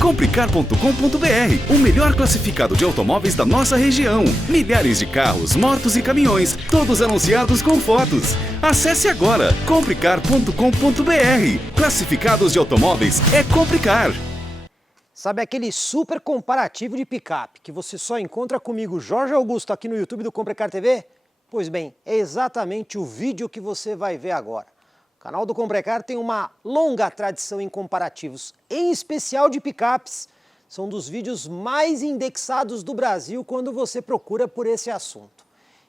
Comprecar.com.br, o melhor classificado de automóveis da nossa região. Milhares de carros, motos e caminhões, todos anunciados com fotos. Acesse agora comprecar.com.br. Classificados de automóveis é Comprecar. Sabe aquele super comparativo de picape que você só encontra comigo, Jorge Augusto, aqui no YouTube do Comprecar TV? Pois bem, é exatamente o vídeo que você vai ver agora. O canal do Comprecar tem uma longa tradição em comparativos, em especial de picapes. São dos vídeos mais indexados do Brasil quando você procura por esse assunto.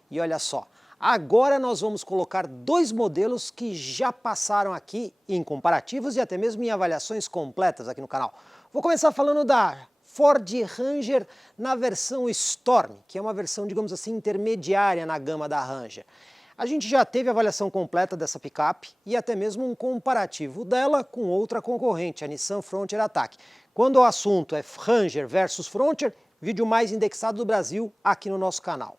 E olha só, agora nós vamos colocar dois modelos que já passaram aqui em comparativos e até mesmo em avaliações completas aqui no canal. Vou começar falando da Ford Ranger na versão Storm, que é uma versão, digamos assim, intermediária na gama da Ranger. A gente já teve a avaliação completa dessa picape e até mesmo um comparativo dela com outra concorrente, a Nissan Frontier Attack. Quando o assunto é Ranger versus Frontier, vídeo mais indexado do Brasil aqui no nosso canal.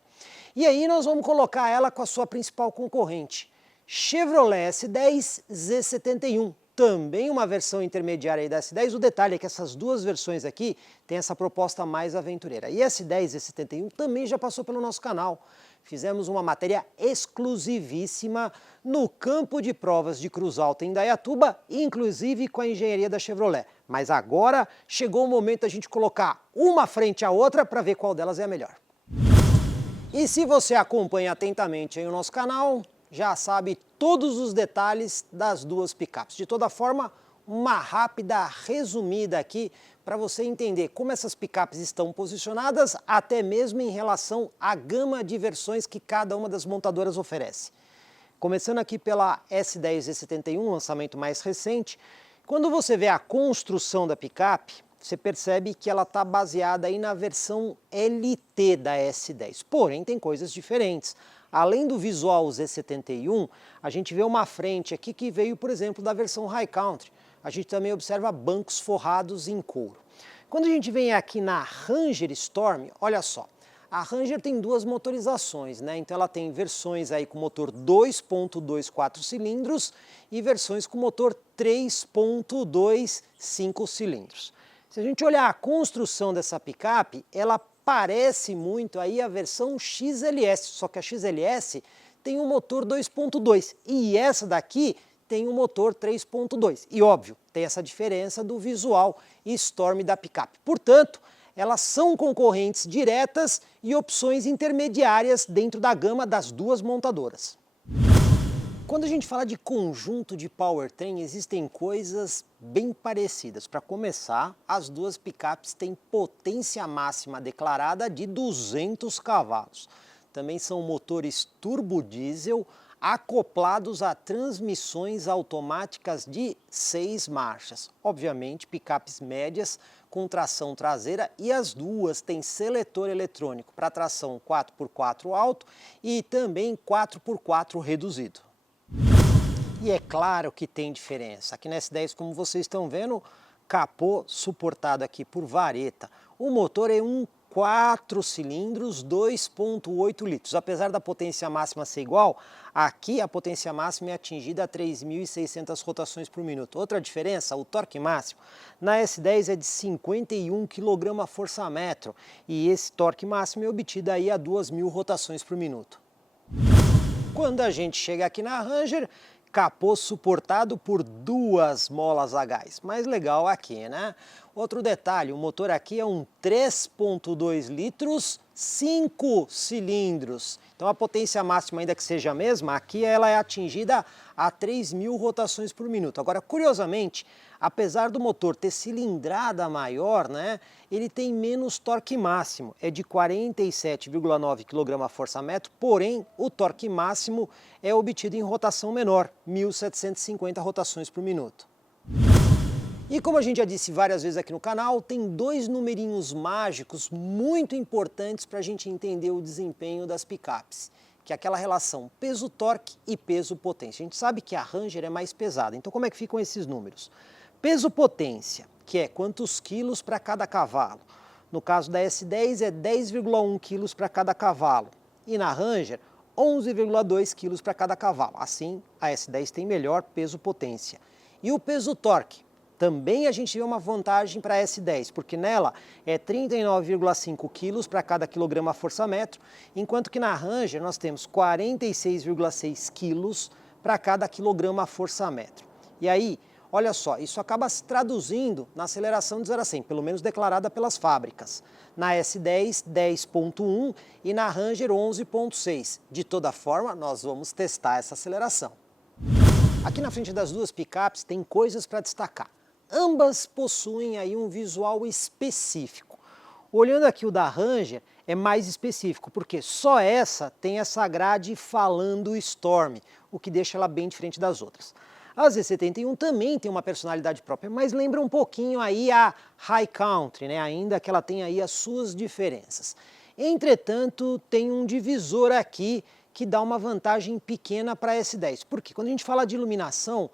E aí nós vamos colocar ela com a sua principal concorrente, Chevrolet S10 Z71. Também uma versão intermediária aí da S10, o detalhe é que essas duas versões aqui têm essa proposta mais aventureira. E S10 e S71 também já passou pelo nosso canal. Fizemos uma matéria exclusivíssima no campo de provas de Cruz Alta em Indaiatuba, inclusive com a engenharia da Chevrolet. Mas agora chegou o momento da gente colocar uma frente à outra para ver qual delas é a melhor. E se você acompanha atentamente aí o nosso canal, já sabe todos os detalhes das duas picapes. De toda forma, uma rápida resumida aqui para você entender como essas picapes estão posicionadas, até mesmo em relação à gama de versões que cada uma das montadoras oferece. Começando aqui pela S10 E71, lançamento mais recente, quando você vê a construção da picape, você percebe que ela está baseada aí na versão LT da S10, porém tem coisas diferentes. Além do visual Z71, a gente vê uma frente aqui que veio, por exemplo, da versão High Country. A gente também observa bancos forrados em couro. Quando a gente vem aqui na Ranger Storm, olha só, a Ranger tem duas motorizações, né? Então ela tem versões aí com motor 2.2 4 cilindros e versões com motor 3.2 5 cilindros. Se a gente olhar a construção dessa picape, ela parece muito aí a versão XLS, só que a XLS tem um motor 2.2 e essa daqui tem um motor 3.2. E óbvio, tem essa diferença do visual Storm da picape. Portanto, elas são concorrentes diretas e opções intermediárias dentro da gama das duas montadoras. Quando a gente fala de conjunto de powertrain, existem coisas bem parecidas. Para começar, as duas picapes têm potência máxima declarada de 200 cavalos. Também são motores turbo diesel acoplados a transmissões automáticas de 6 marchas. Obviamente, picapes médias com tração traseira e as duas têm seletor eletrônico para tração 4x4 alto e também 4x4 reduzido. E é claro que tem diferença. Aqui na S10, como vocês estão vendo, capô suportado aqui por vareta. O motor é um 4 cilindros, 2.8 litros. Apesar da potência máxima ser igual, aqui a potência máxima é atingida a 3.600 rotações por minuto. Outra diferença, o torque máximo, na S10 é de 51 kgfm e esse torque máximo é obtido aí a 2.000 rotações por minuto. Quando a gente chega aqui na Ranger, capô suportado por duas molas a gás. Mais legal aqui, né? Outro detalhe, o motor aqui é um 3.2 litros, 5 cilindros. Então a potência máxima, ainda que seja a mesma, aqui ela é atingida a 3.000 rotações por minuto. Agora, curiosamente, apesar do motor ter cilindrada maior, né, ele tem menos torque máximo, é de 47,9 kgfm, porém o torque máximo é obtido em rotação menor, 1.750 rotações por minuto. E como a gente já disse várias vezes aqui no canal, tem dois numerinhos mágicos muito importantes para a gente entender o desempenho das picapes, que é aquela relação peso-torque e peso-potência. A gente sabe que a Ranger é mais pesada, então como é que ficam esses números? Peso-potência, que é quantos quilos para cada cavalo. No caso da S10 é 10,1 quilos para cada cavalo. E na Ranger, 11,2 quilos para cada cavalo. Assim, a S10 tem melhor peso-potência. E o peso-torque? também a gente vê uma vantagem para a S10, porque nela é 39,5 quilos para cada quilograma força-metro, enquanto que na Ranger nós temos 46,6 quilos para cada quilograma força-metro. E aí, olha só, isso acaba se traduzindo na aceleração de 0 a 100, pelo menos declarada pelas fábricas. Na S10, 10,1 e na Ranger 11,6. De toda forma, nós vamos testar essa aceleração. Aqui na frente das duas picapes tem coisas para destacar. Ambas possuem aí um visual específico. Olhando aqui o da Ranger é mais específico, porque só essa tem essa grade falando Storm, o que deixa ela bem diferente das outras. A Z71 também tem uma personalidade própria, mas lembra um pouquinho aí a High Country, né? Ainda que ela tenha aí as suas diferenças. Entretanto, tem um divisor aqui que dá uma vantagem pequena para a S10, porque quando a gente fala de iluminação,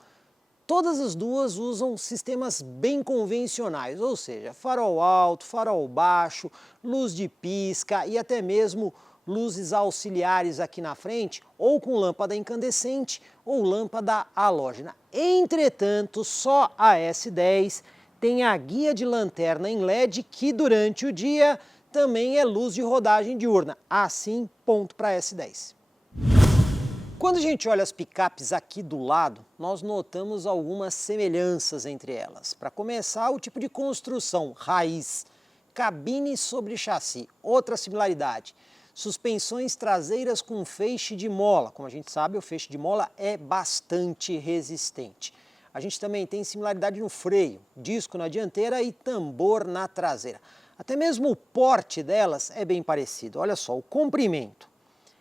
todas as duas usam sistemas bem convencionais, ou seja, farol alto, farol baixo, luz de pisca e até mesmo luzes auxiliares aqui na frente, ou com lâmpada incandescente ou lâmpada halógena. Entretanto, só a S10 tem a guia de lanterna em LED que durante o dia também é luz de rodagem diurna. Assim, ponto para a S10. Quando a gente olha as picapes aqui do lado, nós notamos algumas semelhanças entre elas. Para começar, o tipo de construção, raiz, cabine sobre chassi. Outra similaridade, suspensões traseiras com feixe de mola. Como a gente sabe, o feixe de mola é bastante resistente. A gente também tem similaridade no freio, disco na dianteira e tambor na traseira. Até mesmo o porte delas é bem parecido. Olha só, o comprimento.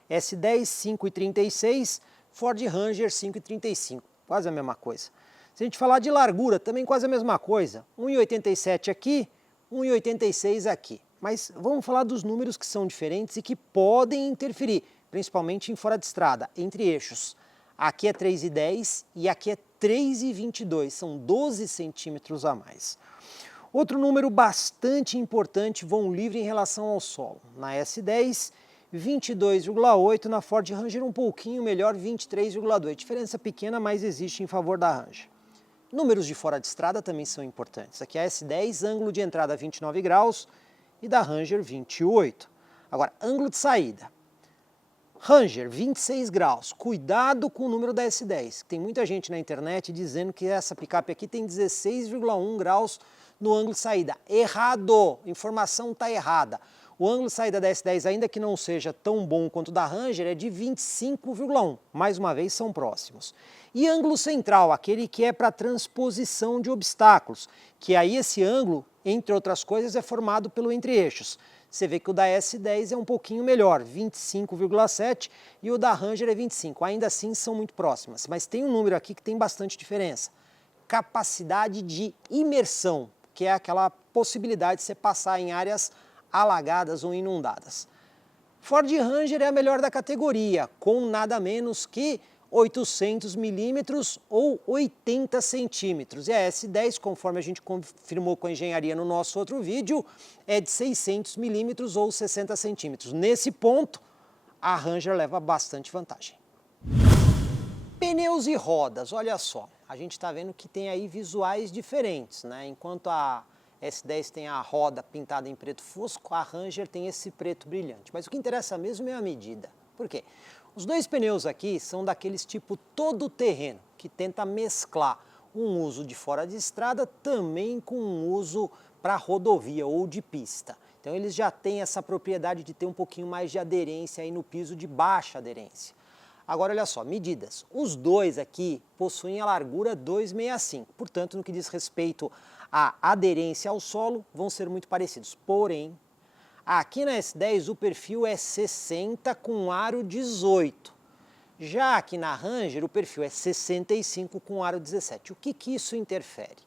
S10 5,36, Ford Ranger 5,35, quase a mesma coisa. Se a gente falar de largura, também quase a mesma coisa, 1,87 aqui, 1,86 aqui. Mas vamos falar dos números que são diferentes e que podem interferir, principalmente em fora de estrada, entre eixos. Aqui é 3,10 e aqui é 3,22, são 12 centímetros a mais. Outro número bastante importante, vão livre em relação ao solo. Na S10, 22,8, na Ford Ranger um pouquinho melhor, 23,2. Diferença pequena, mas existe em favor da Ranger. Números de fora de estrada também são importantes. Aqui a S10, ângulo de entrada 29 graus e da Ranger 28. Agora, ângulo de saída. Ranger, 26 graus. Cuidado com o número da S10. Tem muita gente na internet dizendo que essa picape aqui tem 16,1 graus no ângulo de saída. Errado! A informação está errada. O ângulo de saída da S10, ainda que não seja tão bom quanto o da Ranger, é de 25,1. Mais uma vez, são próximos. E ângulo central, aquele que é para transposição de obstáculos, que aí esse ângulo, entre outras coisas, é formado pelo entre-eixos. Você vê que o da S10 é um pouquinho melhor, 25,7, e o da Ranger é 25. Ainda assim, são muito próximas. Mas tem um número aqui que tem bastante diferença. Capacidade de imersão, que é aquela possibilidade de você passar em áreas alagadas ou inundadas. Ford Ranger é a melhor da categoria, com nada menos que 800 milímetros ou 80 centímetros. E a S10, conforme a gente confirmou com a engenharia no nosso outro vídeo, é de 600 milímetros ou 60 centímetros. Nesse ponto, a Ranger leva bastante vantagem. Pneus e rodas, olha só, a gente está vendo que tem aí visuais diferentes, né? Enquanto a S10 tem a roda pintada em preto fosco, a Ranger tem esse preto brilhante. Mas o que interessa mesmo é a medida. Por quê? Os dois pneus aqui são daqueles tipo todo terreno, que tenta mesclar um uso de fora de estrada também com um uso para rodovia ou de pista. Então eles já têm essa propriedade de ter um pouquinho mais de aderência aí no piso de baixa aderência. Agora olha só, medidas. Os dois aqui possuem a largura 2,65, portanto no que diz respeito à aderência ao solo vão ser muito parecidos. Porém, aqui na S10 o perfil é 60 com aro 18. Já aqui na Ranger o perfil é 65 com aro 17. O que isso interfere?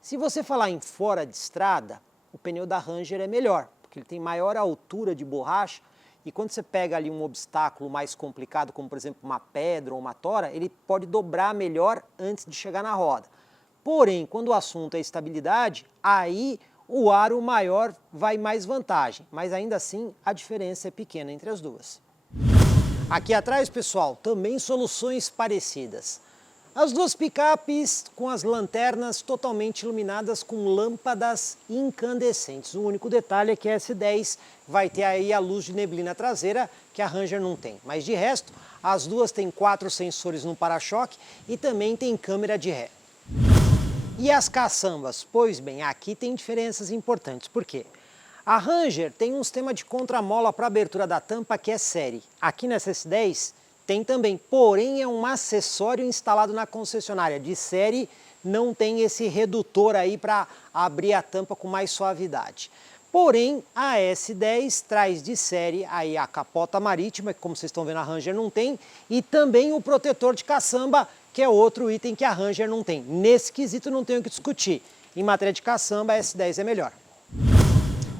Se você falar em fora de estrada, o pneu da Ranger é melhor, porque ele tem maior altura de borracha e quando você pega ali um obstáculo mais complicado, como por exemplo uma pedra ou uma tora, ele pode dobrar melhor antes de chegar na roda. Porém, quando o assunto é estabilidade, aí o aro maior vai mais vantagem, mas ainda assim a diferença é pequena entre as duas. Aqui atrás, pessoal, também soluções parecidas. As duas picapes com as lanternas totalmente iluminadas com lâmpadas incandescentes. O único detalhe é que a S10 vai ter aí a luz de neblina traseira que a Ranger não tem. Mas de resto, as duas têm 4 sensores no para-choque e também tem câmera de ré. E as caçambas? Pois bem, aqui tem diferenças importantes. Por quê? A Ranger tem um sistema de contramola para abertura da tampa que é série. Aqui nessa S10 tem também, porém é um acessório instalado na concessionária. De série não tem esse redutor aí para abrir a tampa com mais suavidade. Porém, a S10 traz de série aí a capota marítima, que como vocês estão vendo a Ranger não tem, e também o protetor de caçamba, que é outro item que a Ranger não tem. Nesse quesito não tenho o que discutir. Em matéria de caçamba, a S10 é melhor.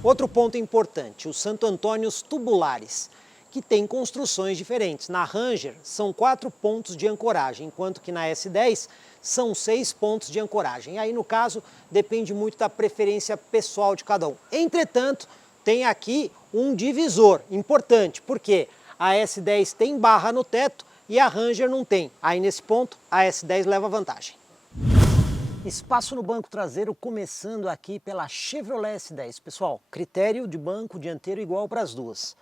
Outro ponto importante, os Santo Antônios tubulares, que tem construções diferentes. Na Ranger são 4 pontos de ancoragem, enquanto que na S10 são 6 pontos de ancoragem. E aí, no caso, depende muito da preferência pessoal de cada um. Entretanto, tem aqui um divisor importante, porque a S10 tem barra no teto e a Ranger não tem. Aí, nesse ponto, a S10 leva vantagem. Espaço no banco traseiro, começando aqui pela Chevrolet S10. Pessoal, critério de banco dianteiro igual para as duas.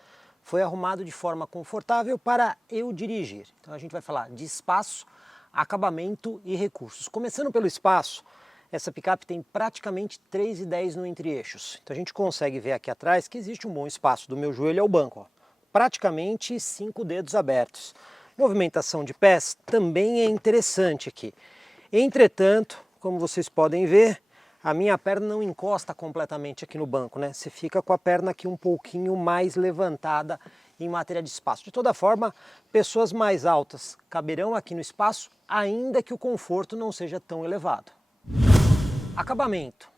Foi arrumado de forma confortável para eu dirigir. Então a gente vai falar de espaço, acabamento e recursos. Começando pelo espaço, essa picape tem praticamente 3,10 no entre-eixos. Então a gente consegue ver aqui atrás que existe um bom espaço do meu joelho ao banco. Ó. Praticamente 5 dedos abertos. Movimentação de pés também é interessante aqui. Entretanto, como vocês podem ver, a minha perna não encosta completamente aqui no banco, né? Você fica com a perna aqui um pouquinho mais levantada em matéria de espaço. De toda forma, pessoas mais altas caberão aqui no espaço, ainda que o conforto não seja tão elevado. Acabamento.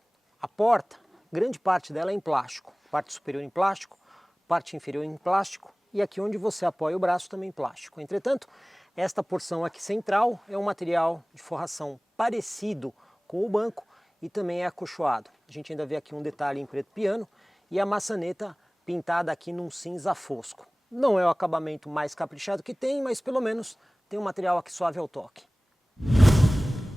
A porta, grande parte dela é em plástico. Parte superior em plástico, parte inferior em plástico e aqui onde você apoia o braço também em plástico. Entretanto, esta porção aqui central é um material de forração parecido com o banco, e também é acolchoado. A gente ainda vê aqui um detalhe em preto piano e a maçaneta pintada aqui num cinza fosco. Não é o acabamento mais caprichado que tem, mas pelo menos tem um material aqui suave ao toque.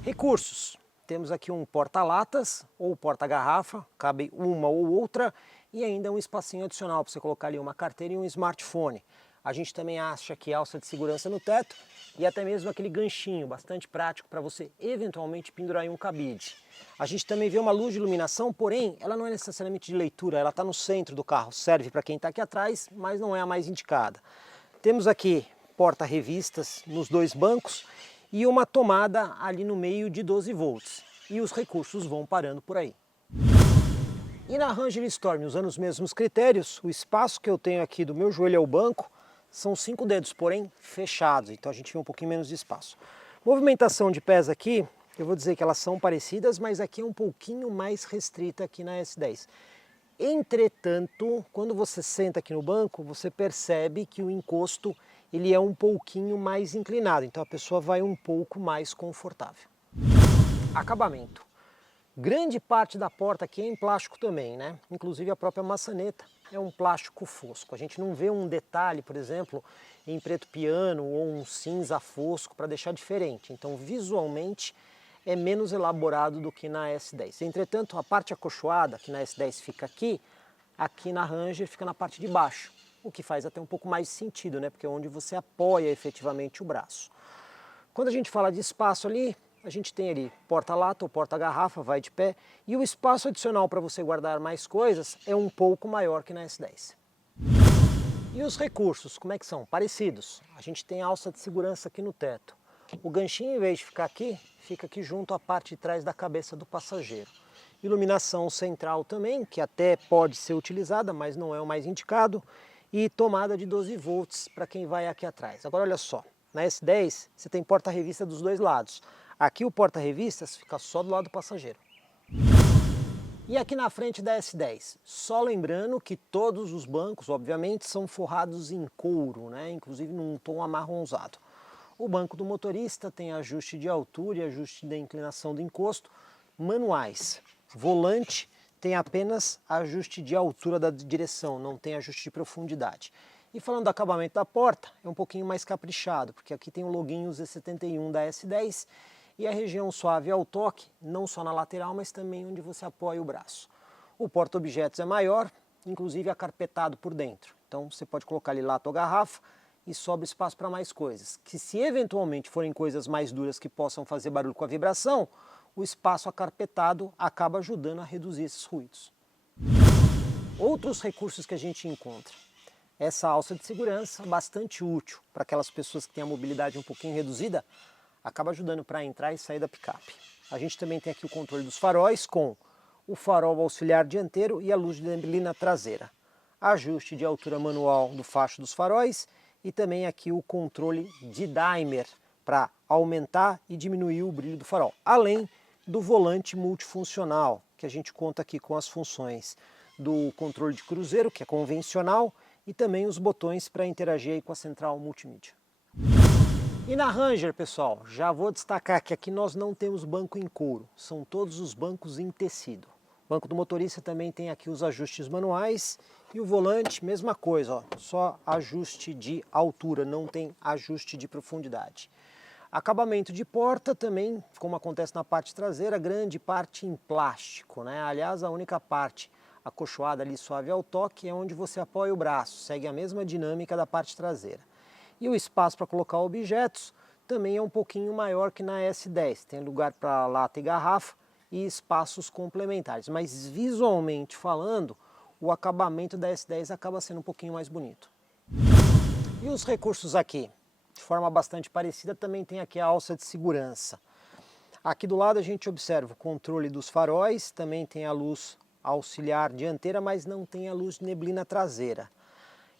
Recursos. Temos aqui um porta-latas ou porta-garrafa, cabe uma ou outra, e ainda um espacinho adicional para você colocar ali uma carteira e um smartphone. A gente também acha aqui alça de segurança no teto e até mesmo aquele ganchinho bastante prático para você eventualmente pendurar em um cabide. A gente também vê uma luz de iluminação, porém ela não é necessariamente de leitura, ela está no centro do carro, serve para quem está aqui atrás, mas não é a mais indicada. Temos aqui porta-revistas nos 2 bancos e uma tomada ali no meio de 12 volts. E os recursos vão parando por aí. E na Ranger Storm, usando os mesmos critérios, o espaço que eu tenho aqui do meu joelho ao banco são 5 dedos, porém fechados, então a gente vê um pouquinho menos de espaço. Movimentação de pés aqui, eu vou dizer que elas são parecidas, mas aqui é um pouquinho mais restrita aqui na S10. Entretanto, quando você senta aqui no banco, você percebe que o encosto ele é um pouquinho mais inclinado, então a pessoa vai um pouco mais confortável. Acabamento. Grande parte da porta aqui é em plástico também, né? Inclusive a própria maçaneta é um plástico fosco. A gente não vê um detalhe, por exemplo, em preto piano ou um cinza fosco para deixar diferente. Então, visualmente, é menos elaborado do que na S10. Entretanto, a parte acolchoada, que na S10 fica aqui na Ranger fica na parte de baixo. O que faz até um pouco mais de sentido, né? Porque é onde você apoia efetivamente o braço. Quando a gente fala de espaço ali, a gente tem ali porta-lata ou porta-garrafa, vai de pé, e o espaço adicional para você guardar mais coisas é um pouco maior que na S10. E os recursos, como é que são? Parecidos. A gente tem alça de segurança aqui no teto. O ganchinho, em vez de ficar aqui, fica aqui junto à parte de trás da cabeça do passageiro. Iluminação central também, que até pode ser utilizada, mas não é o mais indicado. E tomada de 12 volts para quem vai aqui atrás. Agora olha só, na S10 você tem porta-revista dos 2 lados. Aqui o porta-revistas fica só do lado do passageiro. E aqui na frente da S10, só lembrando que todos os bancos, obviamente, são forrados em couro, né? Inclusive num tom amarronzado. O banco do motorista tem ajuste de altura e ajuste da inclinação do encosto manuais. Volante tem apenas ajuste de altura da direção, não tem ajuste de profundidade. E falando do acabamento da porta, é um pouquinho mais caprichado, porque aqui tem o loginho Z71 da S10 e a região suave ao toque, não só na lateral, mas também onde você apoia o braço. O porta-objetos é maior, inclusive acarpetado por dentro. Então você pode colocar ali lata ou garrafa e sobra espaço para mais coisas. Que se eventualmente forem coisas mais duras que possam fazer barulho com a vibração, o espaço acarpetado acaba ajudando a reduzir esses ruídos. Outros recursos que a gente encontra. Essa alça de segurança, bastante útil para aquelas pessoas que têm a mobilidade um pouquinho reduzida, acaba ajudando para entrar e sair da picape. A gente também tem aqui o controle dos faróis com o farol auxiliar dianteiro e a luz de neblina traseira. Ajuste de altura manual do facho dos faróis e também aqui o controle de dimmer para aumentar e diminuir o brilho do farol. Além do volante multifuncional, que a gente conta aqui com as funções do controle de cruzeiro, que é convencional, e também os botões para interagir aí com a central multimídia. E na Ranger, pessoal, já vou destacar que aqui nós não temos banco em couro, são todos os bancos em tecido. O banco do motorista também tem aqui os ajustes manuais e o volante, mesma coisa, ó, só ajuste de altura, não tem ajuste de profundidade. Acabamento de porta também, como acontece na parte traseira, grande parte em plástico, né? Aliás, a única parte acolchoada ali suave ao toque é onde você apoia o braço, segue a mesma dinâmica da parte traseira. E o espaço para colocar objetos também é um pouquinho maior que na S10, tem lugar para lata e garrafa e espaços complementares, mas visualmente falando, o acabamento da S10 acaba sendo um pouquinho mais bonito. E os recursos aqui? De forma bastante parecida também tem aqui a alça de segurança. Aqui do lado a gente observa o controle dos faróis, também tem a luz auxiliar dianteira, mas não tem a luz de neblina traseira.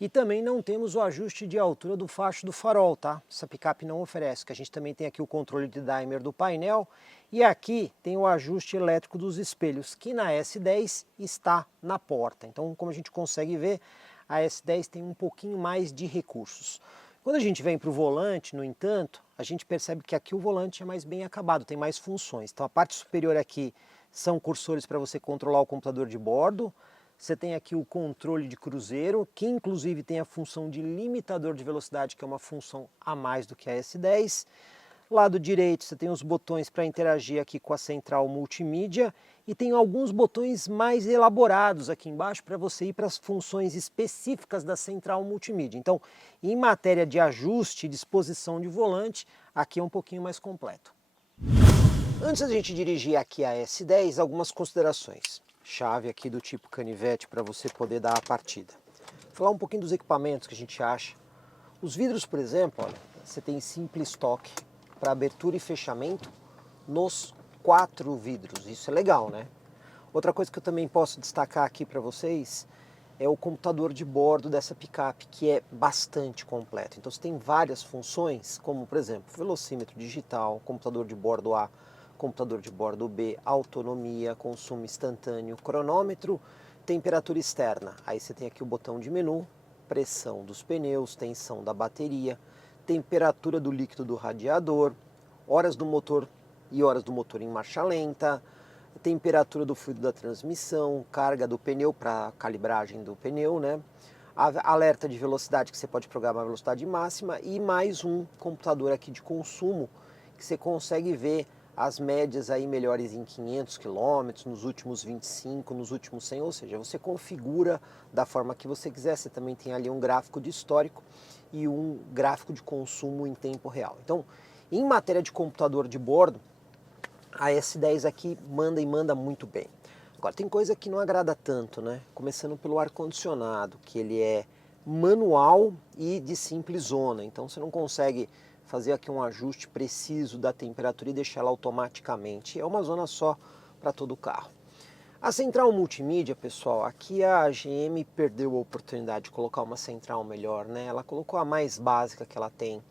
E também não temos o ajuste de altura do facho do farol, tá? Essa picape não oferece, que a gente também tem aqui o controle de dimmer do painel e aqui tem o ajuste elétrico dos espelhos, que na S10 está na porta. Então, como a gente consegue ver, a S10 tem um pouquinho mais de recursos. Quando a gente vem para o volante, no entanto, a gente percebe que aqui o volante é mais bem acabado, tem mais funções. Então a parte superior aqui são cursores para você controlar o computador de bordo. Você tem aqui o controle de cruzeiro, que inclusive tem a função de limitador de velocidade, que é uma função a mais do que a S10. Lado direito você tem os botões para interagir aqui com a central multimídia e tem alguns botões mais elaborados aqui embaixo para você ir para as funções específicas da central multimídia. Então, em matéria de ajuste e disposição de volante, aqui é um pouquinho mais completo. Antes da gente dirigir aqui a S10, algumas considerações. Chave aqui do tipo canivete para você poder dar a partida. Vou falar um pouquinho dos equipamentos que a gente acha. Os vidros, por exemplo, olha, você tem simples toque para abertura e fechamento nos 4 vidros. Isso é legal, né? Outra coisa que eu também posso destacar aqui para vocês é o computador de bordo dessa picape, que é bastante completo. Então você tem várias funções, como por exemplo, velocímetro digital, computador de bordo A, computador de bordo B, autonomia, consumo instantâneo, cronômetro, temperatura externa. Aí você tem aqui o botão de menu, pressão dos pneus, tensão da bateria, temperatura do líquido do radiador, horas do motor e horas do motor em marcha lenta, temperatura do fluido da transmissão, carga do pneu para calibragem do pneu, né? Alerta de velocidade que você pode programar a velocidade máxima e mais um computador aqui de consumo que você consegue ver as médias aí melhores em 500 km, nos últimos 25, nos últimos 100, ou seja, você configura da forma que você quiser. Você também tem ali um gráfico de histórico e um gráfico de consumo em tempo real. Então, em matéria de computador de bordo, a S10 aqui manda e manda muito bem. Agora, tem coisa que não agrada tanto, né? Começando pelo ar-condicionado, que ele é manual e de simples zona, então você não consegue fazer aqui um ajuste preciso da temperatura e deixar ela automaticamente. É uma zona só para todo o carro. A central multimídia, pessoal, aqui a GM perdeu a oportunidade de colocar uma central melhor, né? Ela colocou a mais básica que ela tem.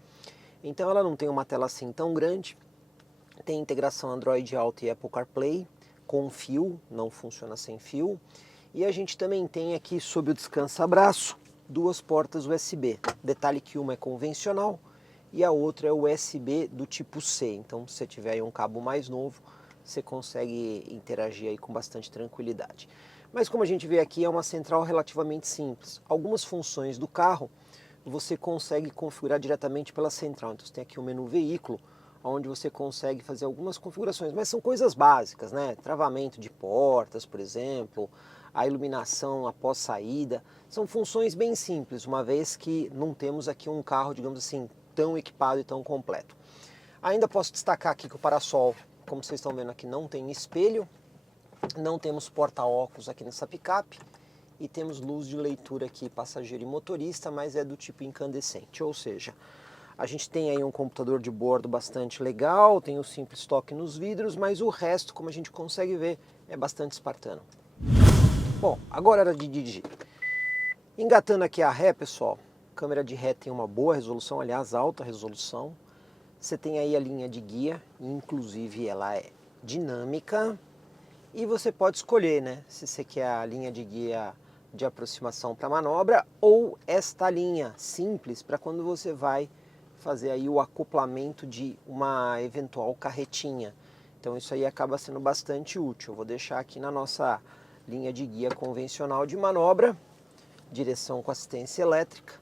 Então ela não tem uma tela assim tão grande, tem integração Android Auto e Apple CarPlay, com fio, não funciona sem fio. E a gente também tem aqui sob o descansa-braço, 2 portas USB. Detalhe que uma é convencional e a outra é USB do tipo C. Então, se você tiver aí um cabo mais novo, você consegue interagir aí com bastante tranquilidade. Mas como a gente vê aqui, é uma central relativamente simples. Algumas funções do carro você consegue configurar diretamente pela central. Então você tem aqui o menu veículo, onde você consegue fazer algumas configurações, mas são coisas básicas, né? Travamento de portas, por exemplo, a iluminação após saída, são funções bem simples, uma vez que não temos aqui um carro, digamos assim, tão equipado e tão completo. Ainda posso destacar aqui que o parasol, como vocês estão vendo aqui, não tem espelho, não temos porta-óculos aqui nessa picape, e temos luz de leitura aqui, passageiro e motorista, mas é do tipo incandescente, ou seja, a gente tem aí um computador de bordo bastante legal, tem o simples toque nos vidros, mas o resto, como a gente consegue ver, é bastante espartano. Bom, agora era de dirigir. Engatando aqui a ré, pessoal, a câmera de ré tem uma boa resolução, aliás, alta resolução. Você tem aí a linha de guia, inclusive ela é dinâmica. E você pode escolher, né, se você quer a linha de guia de aproximação para manobra ou esta linha simples para quando você vai fazer aí o acoplamento de uma eventual carretinha. Então isso aí acaba sendo bastante útil. Eu vou deixar aqui na nossa linha de guia convencional de manobra, direção com assistência elétrica,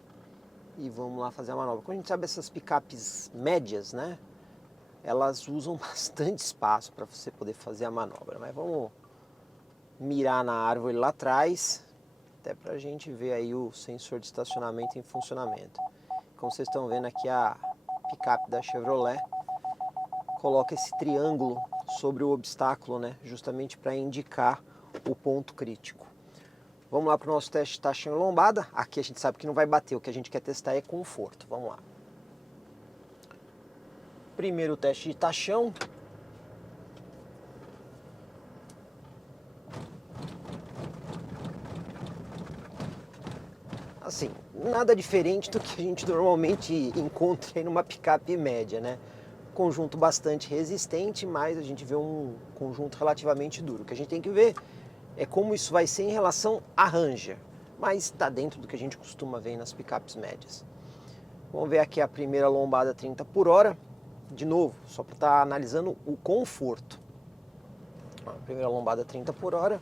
e vamos lá fazer a manobra. Como a gente sabe, essas picapes médias, né, elas usam bastante espaço para você poder fazer a manobra, mas vamos mirar na árvore lá atrás, até para a gente ver aí o sensor de estacionamento em funcionamento. Como vocês estão vendo aqui, a picape da Chevrolet coloca esse triângulo sobre o obstáculo, né, justamente para indicar o ponto crítico. Vamos lá para o nosso teste de tachão e lombada. Aqui a gente sabe que não vai bater, o que a gente quer testar é conforto. Vamos lá. Primeiro teste de tachão. Assim, nada diferente do que a gente normalmente encontra aí numa picape média, né? Conjunto bastante resistente, mas a gente vê um conjunto relativamente duro. O que a gente tem que ver é como isso vai ser em relação à Ranger, mas está dentro do que a gente costuma ver nas picapes médias. Vamos ver aqui a primeira lombada 30 por hora. De novo, só para estar analisando o conforto. A primeira lombada 30 por hora.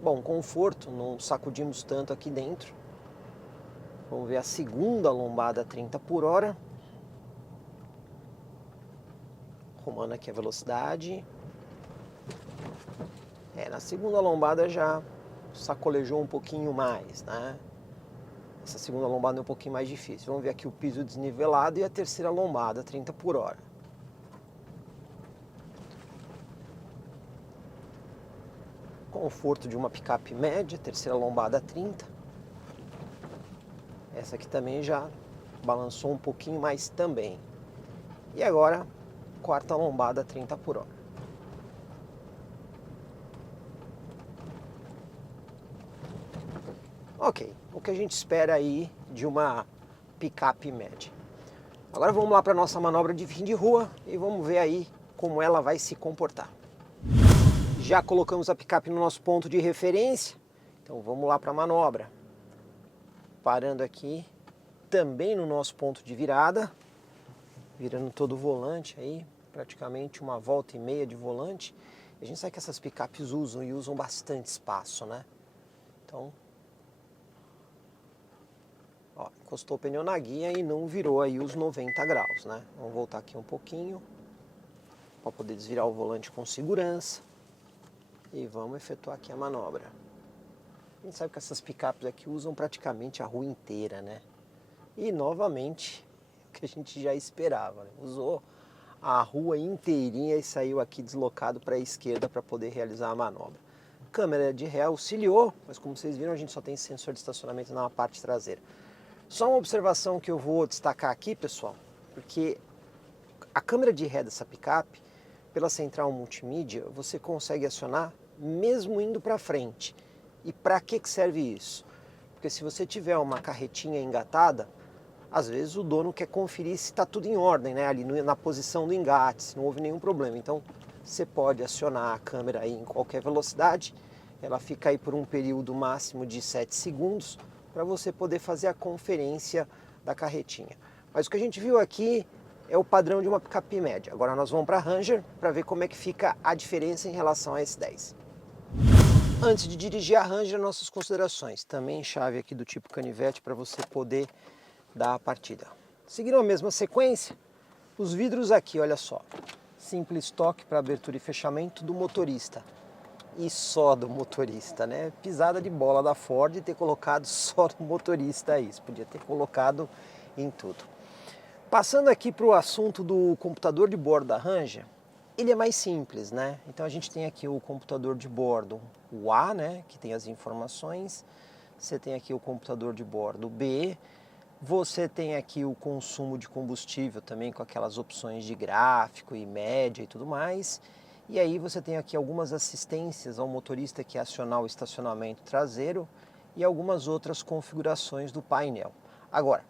Bom, conforto, não sacudimos tanto aqui dentro. Vamos ver a segunda lombada 30 por hora. Arrumando aqui a velocidade. Na segunda lombada já sacolejou um pouquinho mais, né? Essa segunda lombada é um pouquinho mais difícil. Vamos ver aqui o piso desnivelado e a terceira lombada, 30 por hora. Conforto de uma picape média, terceira lombada 30. Essa aqui também já balançou um pouquinho mais também. E agora, quarta lombada 30 por hora. Ok, o que a gente espera aí de uma picape média. Agora vamos lá para a nossa manobra de fim de rua e vamos ver aí como ela vai se comportar. Já colocamos a picape no nosso ponto de referência, então vamos lá para a manobra. Parando aqui também no nosso ponto de virada, virando todo o volante aí, praticamente uma volta e meia de volante. A gente sabe que essas picapes usam bastante espaço, né? Então, ó, encostou o pneu na guia e não virou aí os 90 graus, né? Vamos voltar aqui um pouquinho para poder desvirar o volante com segurança e vamos efetuar aqui a manobra. A gente sabe que essas picapes aqui usam praticamente a rua inteira, né? E novamente, o que a gente já esperava, né? Usou a rua inteirinha e saiu aqui deslocado para a esquerda para poder realizar a manobra. Câmera de ré auxiliou, mas como vocês viram, a gente só tem sensor de estacionamento na parte traseira. Só uma observação que eu vou destacar aqui, pessoal, porque a câmera de ré dessa picape, pela central multimídia, você consegue acionar mesmo indo para frente. E para que serve isso? Porque se você tiver uma carretinha engatada, às vezes o dono quer conferir se está tudo em ordem, né? Ali na posição do engate, se não houve nenhum problema. Então você pode acionar a câmera aí em qualquer velocidade, ela fica aí por um período máximo de 7 segundos, para você poder fazer a conferência da carretinha. Mas o que a gente viu aqui é o padrão de uma picape média. Agora nós vamos para a Ranger para ver como é que fica a diferença em relação a S10. Antes de dirigir a Ranger, nossas considerações. Também chave aqui do tipo canivete para você poder da partida. Seguindo a mesma sequência, os vidros aqui, olha só, simples toque para abertura e fechamento do motorista. E só do motorista, né? Pisada de bola da Ford ter colocado só do motorista isso, podia ter colocado em tudo. Passando aqui para o assunto do computador de bordo da Ranger, ele é mais simples, né? Então a gente tem aqui o computador de bordo, o A, né? Que tem as informações. Você tem aqui o computador de bordo B. Você tem aqui o consumo de combustível também com aquelas opções de gráfico e média e tudo mais. E aí você tem aqui algumas assistências ao motorista que é acionar o estacionamento traseiro e algumas outras configurações do painel. Agora,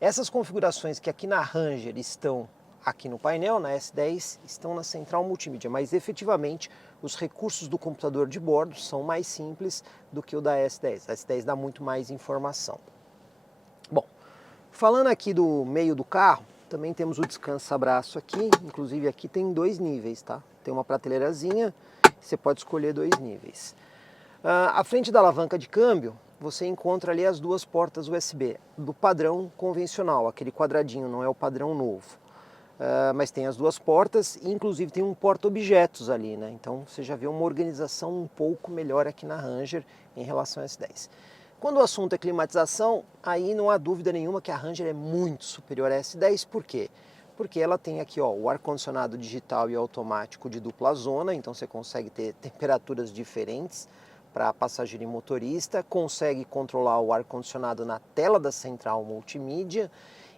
essas configurações que aqui na Ranger estão aqui no painel, na S10, estão na central multimídia, mas efetivamente os recursos do computador de bordo são mais simples do que o da S10. A S10 dá muito mais informação. Bom, falando aqui do meio do carro, também temos o descansa-braço aqui, inclusive aqui tem 2 níveis, tá? Tem uma prateleirazinha, você pode escolher 2 níveis. À frente da alavanca de câmbio, você encontra ali as 2 portas USB, do padrão convencional, aquele quadradinho, não é o padrão novo. Mas tem as 2 portas e inclusive tem um porta-objetos ali, né? Então você já vê uma organização um pouco melhor aqui na Ranger em relação à S10. Quando o assunto é climatização, aí não há dúvida nenhuma que a Ranger é muito superior à S10, por quê? Porque ela tem aqui ó, o ar-condicionado digital e automático de dupla zona, então você consegue ter temperaturas diferentes para passageiro e motorista, consegue controlar o ar-condicionado na tela da central multimídia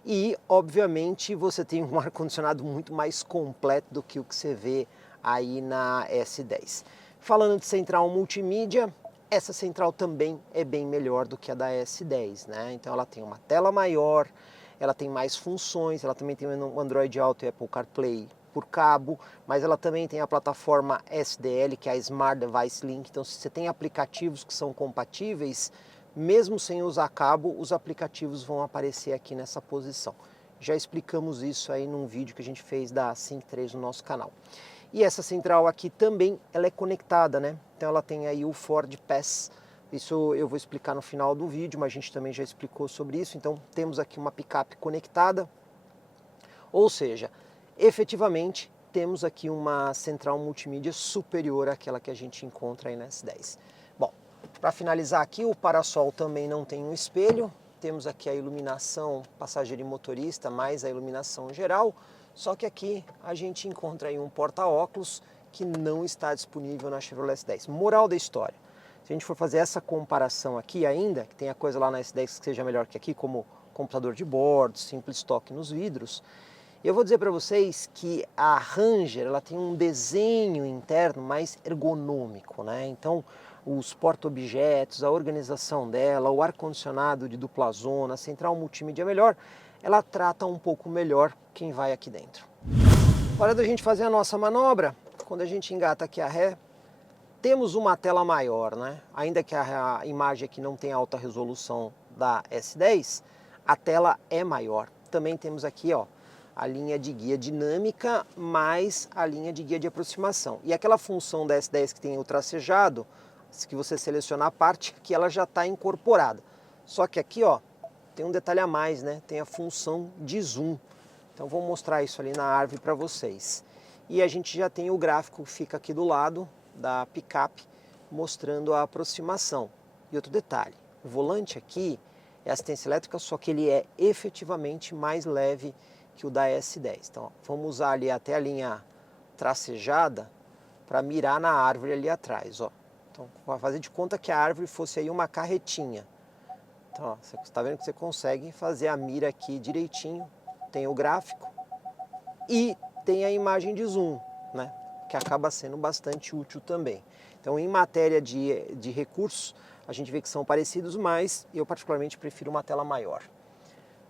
e, obviamente, você tem um ar-condicionado muito mais completo do que o que você vê aí na S10. Falando de central multimídia, essa central também é bem melhor do que a da S10, né? Então ela tem uma tela maior, ela tem mais funções, ela também tem o Android Auto e Apple CarPlay por cabo, mas ela também tem a plataforma SDL, que é a Smart Device Link, então se você tem aplicativos que são compatíveis, mesmo sem usar cabo, os aplicativos vão aparecer aqui nessa posição. Já explicamos isso aí num vídeo que a gente fez da Sync 3 no nosso canal. E essa central aqui também, ela é conectada, né? Então ela tem aí o Ford Pass, isso eu vou explicar no final do vídeo, mas a gente também já explicou sobre isso. Então temos aqui uma picape conectada, ou seja, efetivamente temos aqui uma central multimídia superior àquela que a gente encontra aí na S10. Bom, para finalizar aqui, o parasol também não tem um espelho, temos aqui a iluminação passageiro e motorista, mais a iluminação geral, só que aqui a gente encontra aí um porta-óculos que não está disponível na Chevrolet S10. Moral da história, se a gente for fazer essa comparação aqui ainda, que tem a coisa lá na S10 que seja melhor que aqui, como computador de bordo, simples toque nos vidros, eu vou dizer para vocês que a Ranger ela tem um desenho interno mais ergonômico, né? Então os porta-objetos, a organização dela, o ar-condicionado de dupla zona, a central multimídia melhor, ela trata um pouco melhor quem vai aqui dentro. Hora da gente fazer a nossa manobra, quando a gente engata aqui a ré, temos uma tela maior, né? Ainda que a imagem aqui não tenha alta resolução da S10, a tela é maior. Também temos aqui, ó, a linha de guia dinâmica mais a linha de guia de aproximação. E aquela função da S10 que tem o tracejado, que você seleciona a parte, que ela já está incorporada. Só que aqui, ó, tem um detalhe a mais, né? Tem a função de zoom. Então vou mostrar isso ali na árvore para vocês. E a gente já tem o gráfico que fica aqui do lado da picape, mostrando a aproximação. E outro detalhe, o volante aqui é assistência elétrica, só que ele é efetivamente mais leve que o da S10. Então, ó, vamos usar ali até a linha tracejada para mirar na árvore ali atrás, ó. Então, vai fazer de conta que a árvore fosse aí uma carretinha. Então, ó, você está vendo que você consegue fazer a mira aqui direitinho. Tem o gráfico e tem a imagem de zoom, né? Que acaba sendo bastante útil também. Então, em matéria de recursos, a gente vê que são parecidos, mas eu particularmente prefiro uma tela maior.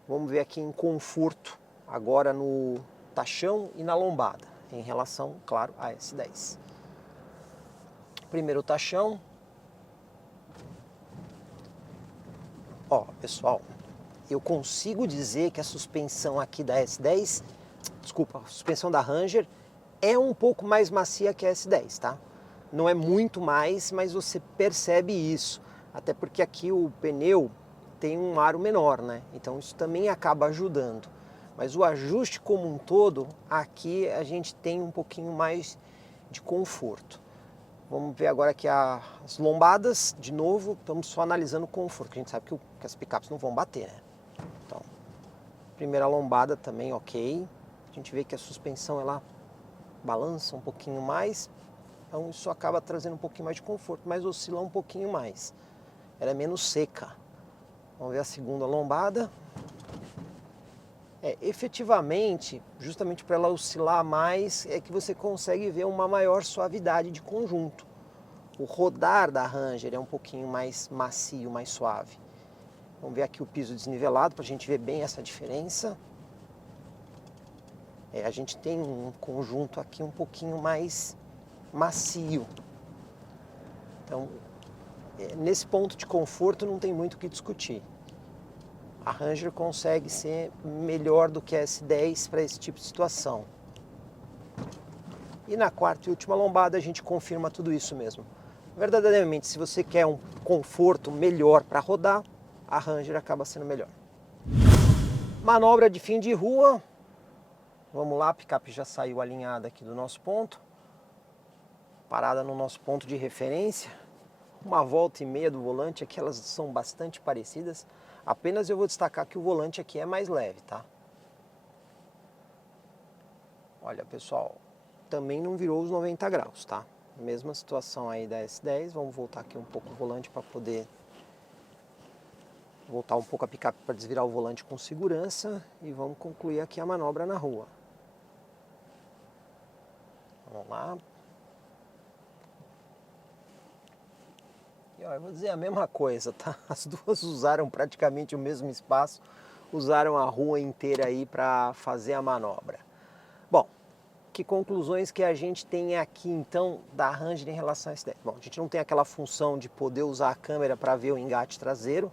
Vamos ver aqui em conforto, agora no tachão e na lombada, em relação, claro, à S10. Primeiro tachão. Ó, pessoal, eu consigo dizer que a suspensão aqui da S10, desculpa, a suspensão da Ranger é um pouco mais macia que a S10, tá? Não é muito mais, mas você percebe isso. Até porque aqui o pneu, tem um aro menor, né? Então isso também acaba ajudando. Mas o ajuste como um todo, aqui a gente tem um pouquinho mais de conforto. Vamos ver agora aqui as lombadas, de novo, estamos só analisando o conforto, que a gente sabe que as picapes não vão bater, né? Então, primeira lombada também ok. A gente vê que a suspensão ela balança um pouquinho mais, então isso acaba trazendo um pouquinho mais de conforto, mas oscila um pouquinho mais. Ela é menos seca. Vamos ver a segunda lombada. Efetivamente, justamente para ela oscilar mais, é que você consegue ver uma maior suavidade de conjunto. O rodar da Ranger é um pouquinho mais macio, mais suave. Vamos ver aqui o piso desnivelado para a gente ver bem essa diferença. A gente tem um conjunto aqui um pouquinho mais macio. Então, nesse ponto de conforto não tem muito o que discutir. A Ranger consegue ser melhor do que a S10 para esse tipo de situação. E na quarta e última lombada a gente confirma tudo isso mesmo. Verdadeiramente, se você quer um conforto melhor para rodar, a Ranger acaba sendo melhor. Manobra de fim de rua. Vamos lá, a picape já saiu alinhada aqui do nosso ponto. Parada no nosso ponto de referência. Uma volta e meia do volante, aqui elas são bastante parecidas. Apenas eu vou destacar que o volante aqui é mais leve, tá? Olha, pessoal, também não virou os 90 graus, tá? Mesma situação aí da S10, vamos voltar aqui um pouco o volante para poder voltar um pouco a picape para desvirar o volante com segurança e vamos concluir aqui a manobra na rua. Vamos lá. E ó, eu vou dizer a mesma coisa, tá? As duas usaram praticamente o mesmo espaço, usaram a rua inteira aí para fazer a manobra. Bom, que conclusões que a gente tem aqui então da Ranger em relação a esse S10? Bom, a gente não tem aquela função de poder usar a câmera para ver o engate traseiro,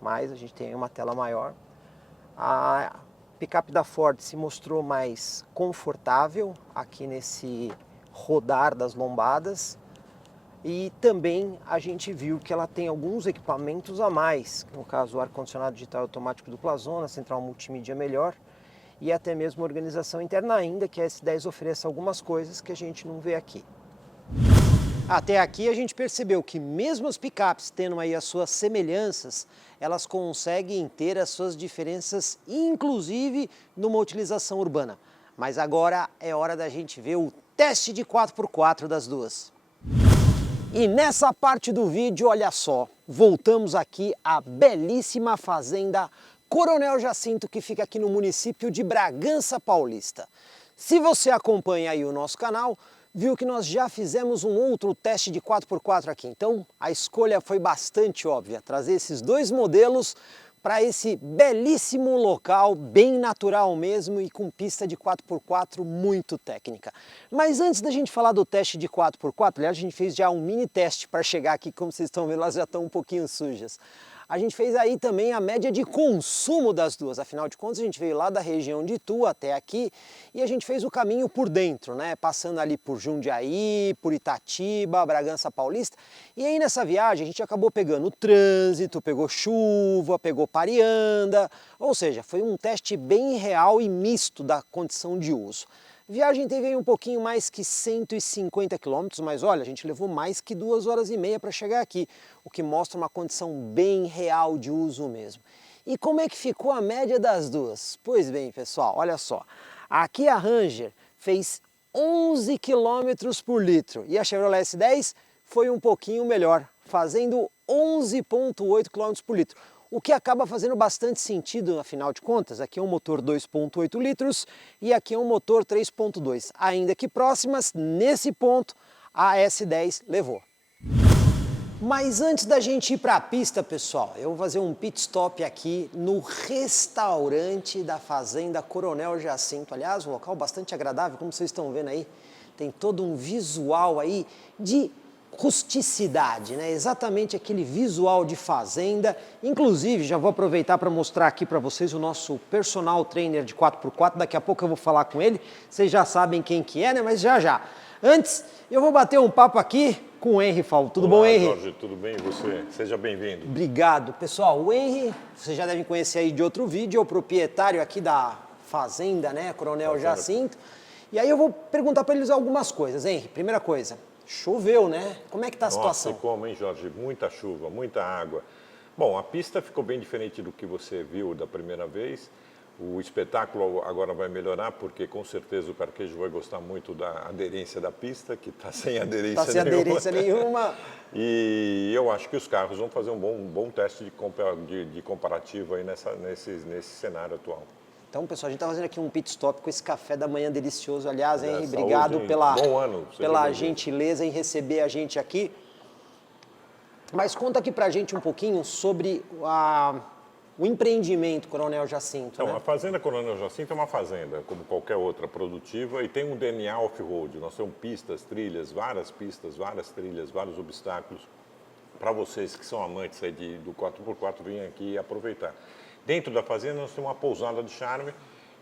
mas a gente tem uma tela maior. A picape da Ford se mostrou mais confortável aqui nesse rodar das lombadas. E também a gente viu que ela tem alguns equipamentos a mais, no caso o ar-condicionado digital automático dupla zona, central multimídia melhor e até mesmo organização interna ainda, que a S10 oferece algumas coisas que a gente não vê aqui. Até aqui a gente percebeu que mesmo as picapes tendo aí as suas semelhanças, elas conseguem ter as suas diferenças, inclusive numa utilização urbana. Mas agora é hora da gente ver o teste de 4x4 das duas. E nessa parte do vídeo, olha só, voltamos aqui à belíssima fazenda Coronel Jacinto, que fica aqui no município de Bragança Paulista. Se você acompanha aí o nosso canal, viu que nós já fizemos um outro teste de 4x4 aqui. Então a escolha foi bastante óbvia, trazer esses dois modelos para esse belíssimo local, bem natural mesmo e com pista de 4x4 muito técnica. Mas antes da gente falar do teste de 4x4, aliás, a gente fez já um mini teste para chegar aqui, como vocês estão vendo, elas já estão um pouquinho sujas. A gente fez aí também a média de consumo das duas, afinal de contas a gente veio lá da região de Itu até aqui e a gente fez o caminho por dentro, né? Passando ali por Jundiaí, por Itatiba, Bragança Paulista. E aí nessa viagem a gente acabou pegando o trânsito, pegou chuva, pegou parianda, ou seja, foi um teste bem real e misto da condição de uso. A viagem teve aí um pouquinho mais que 150 km, mas olha, a gente levou mais que 2 horas e meia para chegar aqui, o que mostra uma condição bem real de uso mesmo. E como é que ficou a média das duas? Pois bem, pessoal, olha só, aqui a Ranger fez 11 km por litro e a Chevrolet S10 foi um pouquinho melhor, fazendo 11,8 km por litro. O que acaba fazendo bastante sentido, afinal de contas, aqui é um motor 2,8 litros e aqui é um motor 3,2. Ainda que próximas, nesse ponto, a S10 levou. Mas antes da gente ir para a pista, pessoal, eu vou fazer um pit stop aqui no restaurante da Fazenda Coronel Jacinto. Aliás, um local bastante agradável, como vocês estão vendo aí, tem todo um visual aí de rusticidade, né? Exatamente aquele visual de fazenda. Inclusive, já vou aproveitar para mostrar aqui para vocês o nosso personal trainer de 4x4. Daqui a pouco eu vou falar com ele. Vocês já sabem quem que é, né? Mas já já. Antes, eu vou bater um papo aqui com o Henry Falvo. Tudo bom, Henry? Jorge, tudo bem e você? Seja bem-vindo. Obrigado. Pessoal, o Henry, vocês já devem conhecer aí de outro vídeo, é o proprietário aqui da fazenda, né, Coronel Jacinto. E aí eu vou perguntar para eles algumas coisas, Henry. Primeira coisa, choveu, né? Como é que tá a situação? Nossa, e como, hein, Jorge? Muita chuva, muita água. Bom, a pista ficou bem diferente do que você viu da primeira vez. O espetáculo agora vai melhorar, porque com certeza o Carquejo vai gostar muito da aderência da pista, que está sem aderência nenhuma. Está sem aderência nenhuma. E eu acho que os carros vão fazer um bom teste de comparativo aí nesse cenário atual. Então, pessoal, a gente está fazendo aqui um pit stop com esse café da manhã delicioso. Aliás, Henry, Saúde, obrigado pela bem-vindo. gentileza em receber a gente aqui. Mas conta aqui pra gente um pouquinho sobre o empreendimento Coronel Jacinto. Então, né? a Fazenda Coronel Jacinto é uma fazenda, como qualquer outra produtiva, e tem um DNA off-road. Nós temos pistas, várias trilhas, vários obstáculos para vocês que são amantes aí do 4x4 virem aqui e aproveitar. Dentro da fazenda nós temos uma pousada de charme,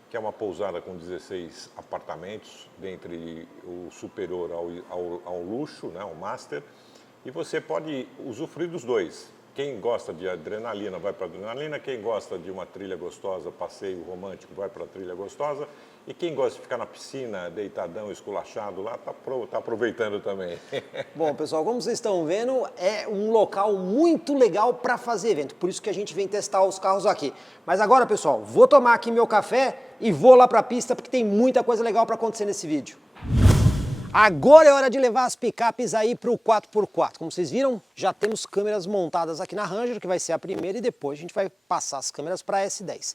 que é uma pousada com 16 apartamentos, dentre o superior ao luxo, né, o master, e você pode usufruir dos dois. Quem gosta de adrenalina vai para adrenalina, quem gosta de uma trilha gostosa, passeio romântico, vai para a trilha gostosa, e quem gosta de ficar na piscina, deitadão, esculachado lá, tá aproveitando também. Bom, pessoal, como vocês estão vendo, é um local muito legal para fazer evento, por isso que a gente vem testar os carros aqui. Mas agora, pessoal, vou tomar aqui meu café e vou lá para a pista, porque tem muita coisa legal para acontecer nesse vídeo. Agora é hora de levar as picapes aí para o 4x4. Como vocês viram, já temos câmeras montadas aqui na Ranger, que vai ser a primeira, e depois a gente vai passar as câmeras para a S10.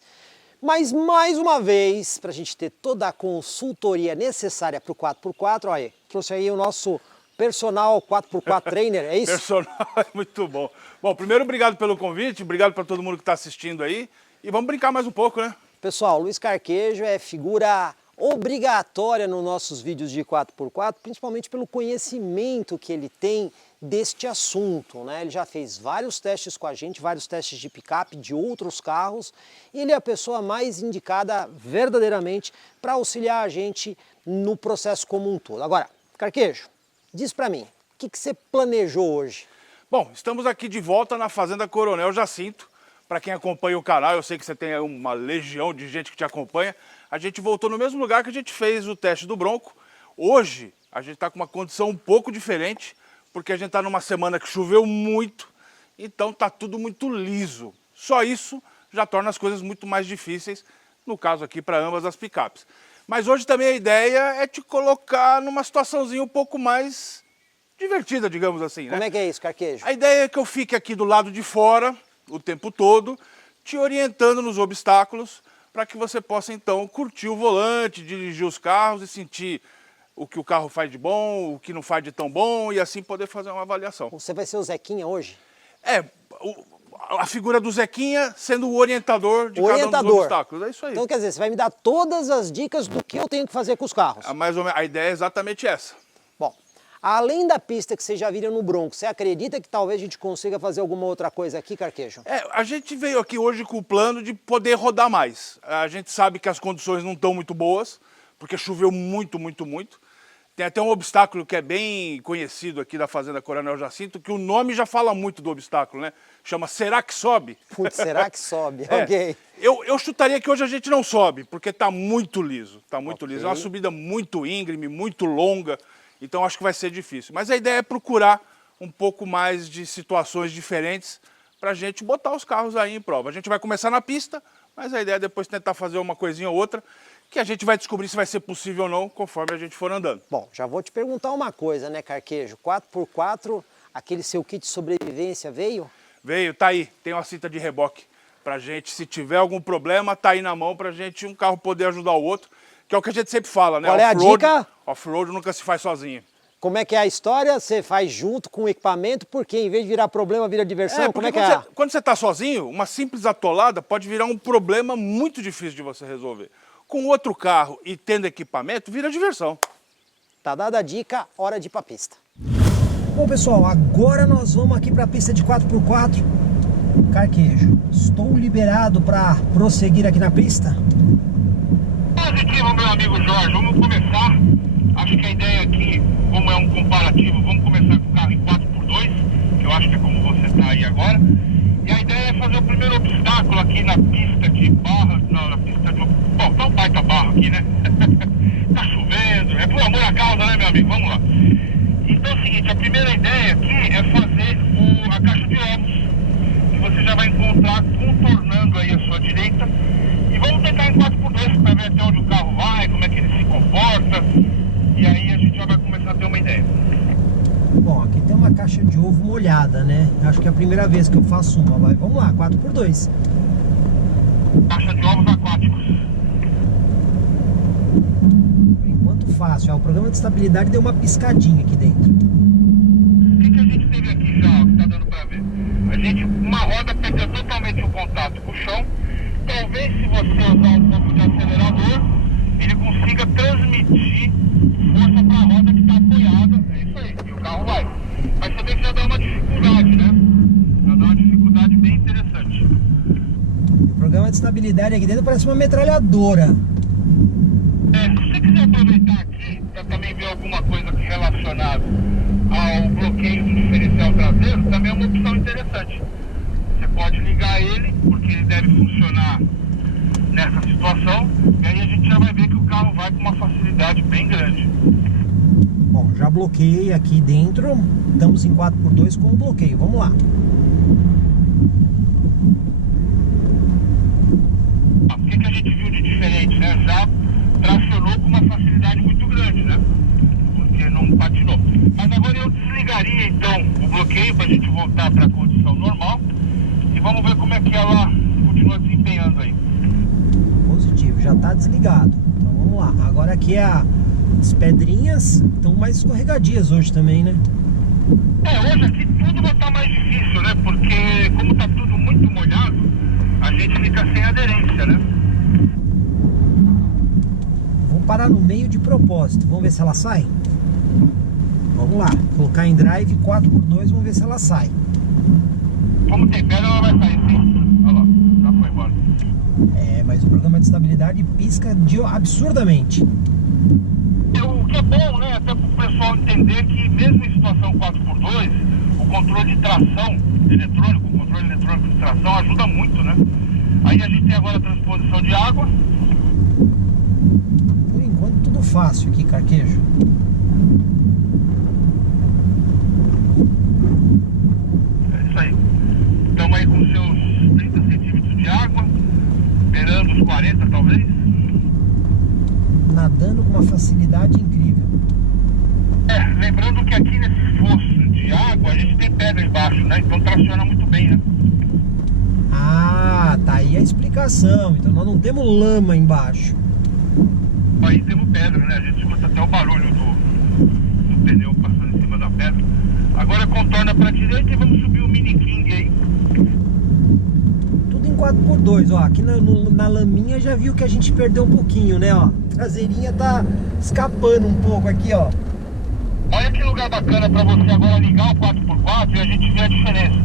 Mas mais uma vez, para a gente ter toda a consultoria necessária para o 4x4, olha aí, trouxe aí o nosso personal 4x4 trainer, é isso? Personal é muito bom. Bom, primeiro, obrigado pelo convite, obrigado para todo mundo que está assistindo aí. E vamos brincar mais um pouco, né? Pessoal, Luiz Carquejo é figura obrigatória nos nossos vídeos de 4x4, principalmente pelo conhecimento que ele tem deste assunto, né? Ele já fez vários testes com a gente, vários testes de picape, de outros carros, e ele é a pessoa mais indicada verdadeiramente para auxiliar a gente no processo como um todo. Agora, Carquejo, diz para mim, o que você planejou hoje? Bom, estamos aqui de volta na Fazenda Coronel Jacinto. Para quem acompanha o canal, eu sei que você tem uma legião de gente que te acompanha. A gente voltou no mesmo lugar que a gente fez o teste do Bronco. Hoje, a gente está com uma condição um pouco diferente, porque a gente está numa semana que choveu muito, então está tudo muito liso. Só isso já torna as coisas muito mais difíceis, no caso aqui para ambas as picapes. Mas hoje também a ideia é te colocar numa situaçãozinha um pouco mais divertida, digamos assim, né? Como é que é isso, Carquejo? A ideia é que eu fique aqui do lado de fora o tempo todo, te orientando nos obstáculos, para que você possa então curtir o volante, dirigir os carros e sentir o que o carro faz de bom, o que não faz de tão bom, e assim poder fazer uma avaliação. Você vai ser o Zequinha hoje? É, a figura do Zequinha sendo o orientador de cada um dos obstáculos. É isso aí. Então, quer dizer, você vai me dar todas as dicas do que eu tenho que fazer com os carros. Mais ou menos, a ideia é exatamente essa. Bom, além da pista que vocês já viram no Bronco, você acredita que talvez a gente consiga fazer alguma outra coisa aqui, Carquejo? A gente veio aqui hoje com o plano de poder rodar mais. A gente sabe que as condições não estão muito boas, porque choveu muito. Tem até um obstáculo que é bem conhecido aqui da Fazenda Coronel Jacinto, que o nome já fala muito do obstáculo, né? Chama Será que Sobe? Putz, será que sobe? Ok. Eu chutaria que hoje a gente não sobe, porque está muito liso. Está muito liso. É uma subida muito íngreme, muito longa. Então acho que vai ser difícil. Mas a ideia é procurar um pouco mais de situações diferentes para a gente botar os carros aí em prova. A gente vai começar na pista, mas a ideia é depois tentar fazer uma coisinha ou outra, que a gente vai descobrir se vai ser possível ou não, conforme a gente for andando. Bom, já vou te perguntar uma coisa, né, Carquejo? 4x4, aquele seu kit de sobrevivência veio? Veio, tá aí. Tem uma cinta de reboque pra gente. Se tiver algum problema, tá aí na mão pra gente um carro poder ajudar o outro. Que é o que a gente sempre fala, né? Qual é a dica? Off-road nunca se faz sozinho. Como é que é a história? Você faz junto com o equipamento, porque em vez de virar problema, vira diversão? Como é que é? Quando você está sozinho, uma simples atolada pode virar um problema muito difícil de você resolver. Com outro carro e tendo equipamento, vira diversão. Tá dada a dica, hora de ir pra pista. Bom, pessoal, agora nós vamos aqui pra pista de 4x4. Carquejo, estou liberado para prosseguir aqui na pista? Positivo, meu amigo Jorge. Vamos começar Acho que a ideia aqui, como é um comparativo, vamos começar com o carro em 4x2, que eu acho que é como você está aí agora. E a ideia é fazer o primeiro obstáculo aqui na pista de barra, na pista de... Bom, tá um baita barro aqui, né? Tá chovendo, é por amor à causa, né, meu amigo? Vamos lá. Então é o seguinte, a primeira ideia aqui é fazer a caixa de ovos, que você já vai encontrar contornando aí a sua direita. E vamos tentar em 4x2 para ver até onde o carro vai, como é que ele se comporta. E aí a gente já vai começar a ter uma ideia. Bom, aqui tem uma caixa de ovo molhada, né? Acho que é a primeira vez que eu faço uma. Vai, vamos lá, 4x2. Caixa de ovos aquáticos. Por enquanto fácil. Ó, o programa de estabilidade deu uma piscadinha aqui dentro. O que a gente teve aqui já, ó, que tá dando pra ver? A gente, uma roda perdeu totalmente o contato com o chão. Talvez se você usar um pouco de acelerador, ele consiga transmitir força para a roda que está apoiada. É isso aí, e o carro vai. Mas você vê que já dá uma dificuldade, né? Já dá uma dificuldade bem interessante. O programa de estabilidade aqui dentro parece uma metralhadora. Se você quiser aproveitar aqui para também ver alguma coisa relacionada ao bloqueio do diferencial traseiro, também é uma opção interessante. Você pode ligar ele, porque ele deve funcionar nessa situação, e aí a gente já vai ver que o carro vai com uma facilidade bem grande. Bom, já bloqueei aqui dentro. Estamos em 4x2 com o bloqueio. Vamos lá. O que a gente viu de diferente, né? Já tracionou com uma facilidade muito grande, né? Porque não patinou. Mas agora eu desligaria então o bloqueio para a gente voltar para a condição normal e vamos ver como é que ela continua desempenhando aí. Positivo, já está desligado. Então vamos lá. Agora aqui as pedrinhas estão mais escorregadias hoje também, né? Hoje aqui tudo vai estar mais difícil, né? Porque como está tudo muito molhado, a gente fica sem aderência, né? Vou parar no meio de propósito. Vamos ver se ela sai? Vamos lá. Colocar em drive 4x2, vamos ver se ela sai. Como tem pedra, ela vai sair sim. Olha lá, já foi embora. Mas o programa de estabilidade pisca absurdamente. O que é bom, né? Até para o pessoal entender que mesmo em situação 4x2, o controle de tração eletrônico, o controle eletrônico de tração ajuda muito, né? Aí a gente tem agora a transposição de água. Por enquanto tudo fácil aqui, Carquejo. É isso aí. Estamos aí com seus 30 centímetros de água, beirando os 40 talvez. Nadando com uma facilidade incrível. Lembrando que aqui nesse fosso de água a gente tem pedra embaixo, né? Então traciona muito bem, né? Ah, tá aí a explicação. Então nós não temos lama embaixo. Aí temos pedra, né? A gente escuta até o barulho do pneu passando em cima da pedra. Agora contorna pra direita e vamos subir o Mini King aí. Tudo em 4x2, ó. Aqui na laminha já viu que a gente perdeu um pouquinho, né, ó. A traseirinha tá escapando um pouco aqui, ó. Olha que lugar bacana pra você agora ligar o 4x4 e a gente vê a diferença.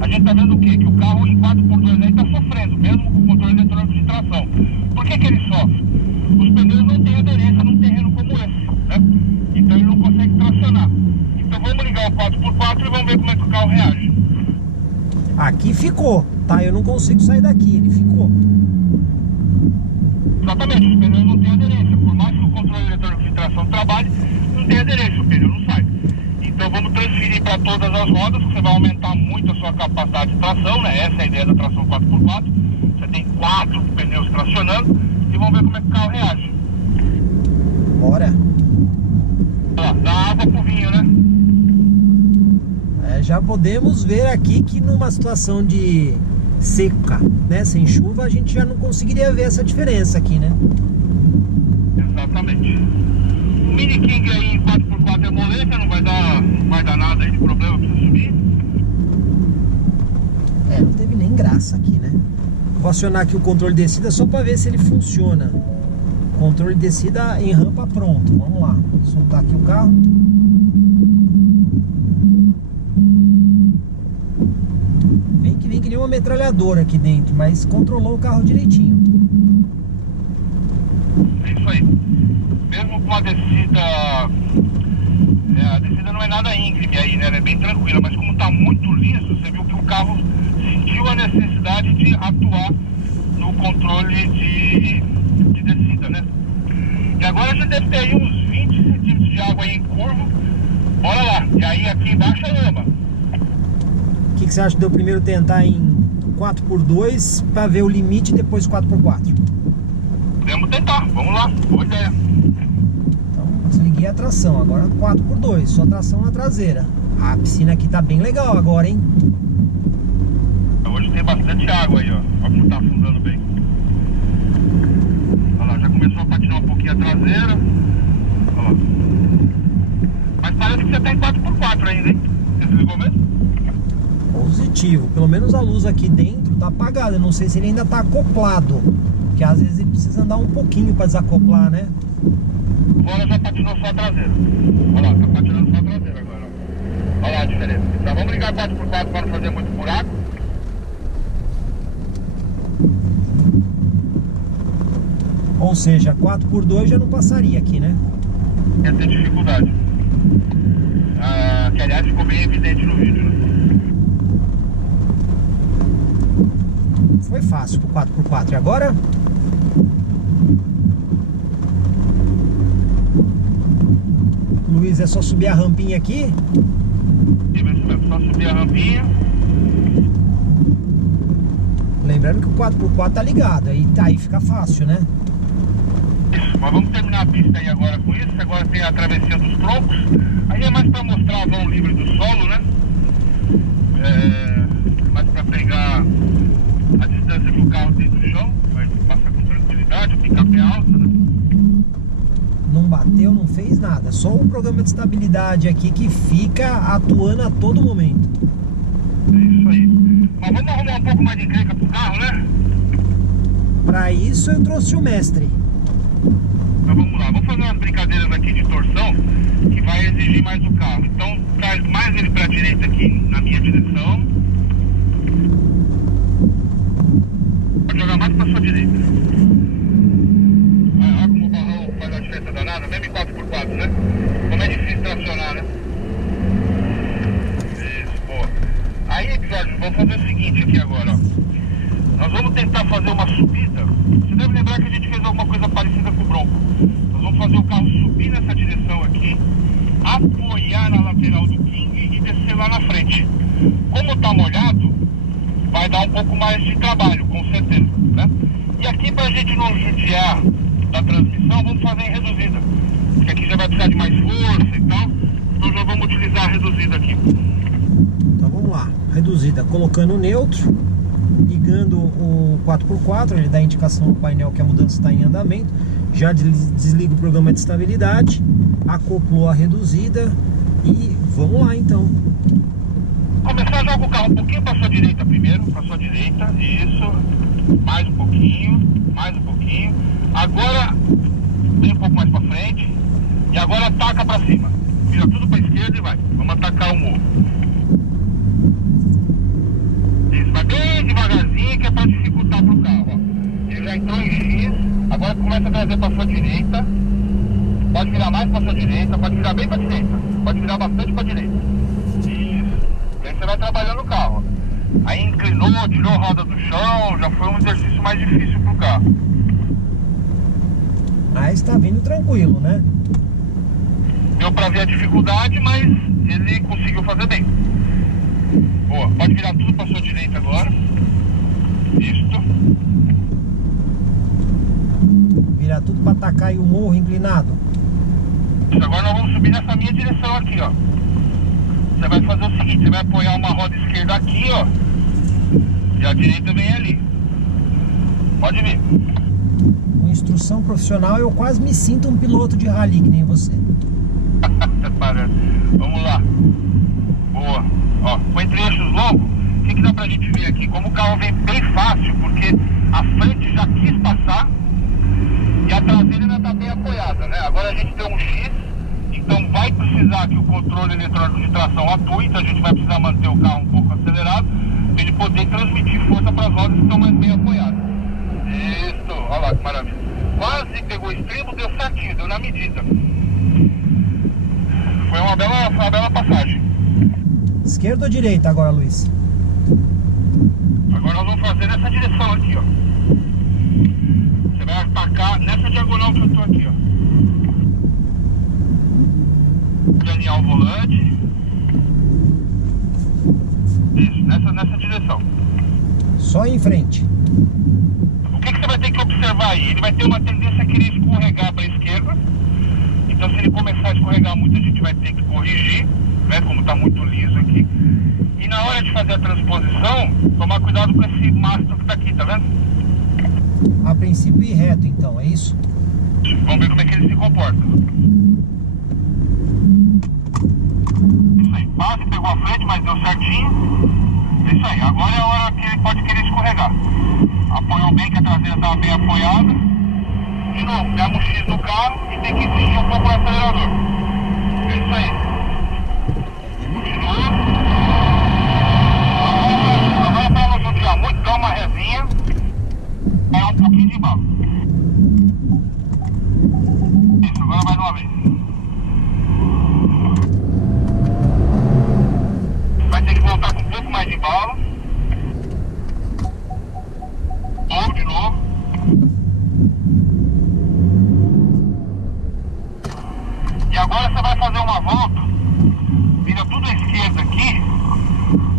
A gente tá vendo o quê? Que o carro em 4x2 aí tá sofrendo, mesmo com o controle eletrônico de tração. Por que ele sofre? Os pneus não têm aderência num terreno como esse, né? Então ele não consegue tracionar. Então vamos ligar o 4x4 e vamos ver como é que o carro reage. Aqui ficou, tá? Eu não consigo sair daqui, ele ficou. Exatamente, os pneus não têm aderência. Por mais que o controle eletrônico de tração trabalhe, não tem aderência, o pneu não sai. Então vamos transferir para todas as rodas, você vai aumentar muito a sua capacidade de tração, né? Essa é a ideia da tração 4x4. Você tem 4 pneus tracionando e vamos ver como é que o carro reage. Bora. Ó, dá água pro vinho, né? Já podemos ver aqui que numa situação de seca, né, sem chuva, a gente já não conseguiria ver essa diferença aqui, né? Exatamente. O Mini King aí em 4x4 é moleza, não vai dar nada aí de problema pra você subir. Não teve nem graça aqui, né? Vou acionar aqui o controle de descida só para ver se ele funciona. Controle de descida em rampa pronto. Vamos lá. Vou soltar aqui o carro. Vem que nem uma metralhadora aqui dentro, mas controlou o carro direitinho. É isso aí. Mesmo com a descida... a descida não é nada íngreme aí, né? Ela é bem tranquila, mas como tá muito liso, você viu que o carro sentiu a necessidade de atuar no controle de descida, né? E agora já deve ter aí uns 20 centímetros de água aí em curva. Bora lá. E aí aqui embaixo é lama. O que você acha de eu primeiro tentar em 4x2 para ver o limite e depois 4x4? Podemos tentar. Vamos lá. Boa ideia. Então, desliguei a tração. Agora 4x2, só tração na traseira. A piscina aqui tá bem legal agora, hein? Hoje tem bastante água aí, ó. Olha como tá afundando bem. Olha lá, já começou a patinar um pouquinho a traseira. Olha lá. Mas parece que você tá em 4x4 ainda, hein? Você se ligou mesmo? Positivo. Pelo menos a luz aqui dentro tá apagada. Eu não sei se ele ainda tá acoplado. Porque às vezes ele precisa andar um pouquinho para desacoplar, né? Agora já patinou só a traseira. Olha lá, tá patinando só a traseira agora. Ó. Olha lá a diferença. Então vamos ligar 4x4 para não fazer muito buraco. Ou seja, 4x2 já não passaria aqui, né? Ia ter dificuldade. Que aliás ficou bem evidente no vídeo, né? Foi fácil com 4x4. E agora? Luiz, é só subir a rampinha aqui? Isso mesmo, só subir a rampinha. Lembrando que o 4x4 tá ligado, aí fica fácil, né? Isso, mas vamos terminar a pista aí agora com isso. Agora tem a travessia dos troncos. Aí é mais para mostrar a vão livre do solo, né? Mais para pegar a distância que o carro tem do chão. Vai passar com tranquilidade, o picape é alto, né? Não bateu, não fez nada. Só o programa de estabilidade aqui que fica atuando a todo momento. É isso aí. Mas vamos arrumar um pouco mais de encrenca pro carro, né? Para isso eu trouxe o mestre. Então vamos lá, vamos fazer umas brincadeiras aqui de torção que vai exigir mais do carro. Então traz mais ele para a direita aqui na minha direção. Pode jogar mais para sua direita. Olha como o barrão faz a diferença danada, mesmo em 4x4, né? Como é difícil tracionar, né? Isso, boa. Aí, Jorge, vamos fazer o seguinte aqui agora, ó. Nós vamos tentar fazer uma subida. Você deve lembrar que a gente fez alguma coisa parecida com o Bronco. Nós vamos fazer o carro subir nessa direção aqui, apoiar na lateral do King e descer lá na frente. Como está molhado, vai dar um pouco mais de trabalho, com certeza, né? E aqui, para a gente não judiar da transmissão, vamos fazer em reduzida. Porque aqui já vai precisar de mais força e tal. Então já vamos utilizar a reduzida aqui. Então vamos lá, reduzida, colocando o neutro, ligando o 4x4, ele dá a indicação no painel que a mudança está em andamento. Já desliga o programa de estabilidade, acoplou a reduzida e vamos lá então. Começar, joga o carro um pouquinho para sua direita primeiro, para sua direita, isso, mais um pouquinho, agora vem um pouco mais para frente e agora ataca para cima, vira tudo para esquerda e vai, vamos atacar o morro. Isso, vai bem devagarzinho que é para dificultar pro carro, ó. Ele já entrou em X, agora começa a trazer para sua direita, pode virar mais para sua direita, pode virar bem para direita, pode virar bastante para direita. E aí você vai trabalhando o carro. Aí inclinou, tirou a roda do chão, já foi um exercício mais difícil pro carro. Mas está vindo tranquilo, né? Deu pra ver a dificuldade, mas ele conseguiu fazer bem. Boa, pode virar tudo pra sua direita agora. Isto. Virar tudo para atacar aí o morro inclinado. Isso, agora nós vamos subir nessa minha direção aqui, ó. Você vai fazer o seguinte, você vai apoiar uma roda esquerda aqui, ó. E a direita vem ali. Pode vir. Com instrução profissional eu quase me sinto um piloto de rally que nem você. Vamos lá. Boa. Ó, com entre eixos longos, o que dá pra gente ver aqui? Como o carro vem bem fácil, porque a frente já quis passar e a traseira ainda tá bem apoiada, né? Agora a gente tem um X. Então vai precisar que o controle eletrônico de tração atue, então a gente vai precisar manter o carro um pouco acelerado para ele poder transmitir força para as rodas que estão mais bem apoiadas. Isso, olha lá que maravilha. quase pegou o estribo, deu certinho, deu na medida. Foi uma bela passagem. Esquerda ou direita agora, Luiz? Agora nós vamos fazer nessa direção aqui, ó. Você vai atacar nessa diagonal que eu tô aqui, ó. Alinhar o volante. Isso, nessa direção. Só em frente. O que você vai ter que observar aí? Ele vai ter uma tendência a querer escorregar para a esquerda. Então, se ele começar a escorregar muito, a gente vai ter que corrigir, né? Como está muito liso aqui. E na hora de fazer a transposição, tomar cuidado com esse mastro que está aqui, tá vendo? A princípio ir reto, então, é isso? Vamos ver como é que ele se comporta. Isso aí, quase pegou a frente, mas deu certinho. É isso aí, agora é a hora que ele pode querer escorregar. Apoiou bem, que a traseira estava bem apoiada. De novo, pega o X do carro e tem que insistir um pouco no acelerador. É isso aí. Continua. Agora para não judiar muito, dá uma resinha. É um pouquinho de embalo. Isso, agora mais uma vez. Vai ter que voltar com um pouco mais de embalo. Ou de novo. E agora você vai fazer uma volta, vira tudo à esquerda aqui,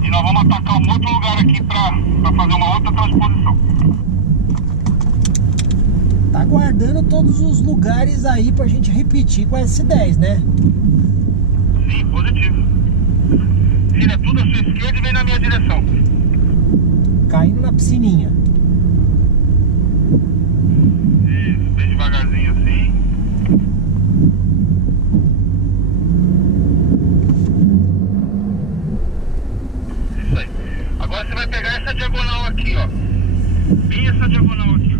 e nós vamos atacar um outro lugar aqui para fazer uma outra transposição. Tá guardando todos os lugares aí pra gente repetir com a S10, né? Sim, positivo. Vira tudo à sua esquerda e vem na minha direção. Caindo na piscininha. Isso, bem devagarzinho assim. Isso aí. Agora você vai pegar essa diagonal aqui, ó. Bem essa diagonal aqui, ó.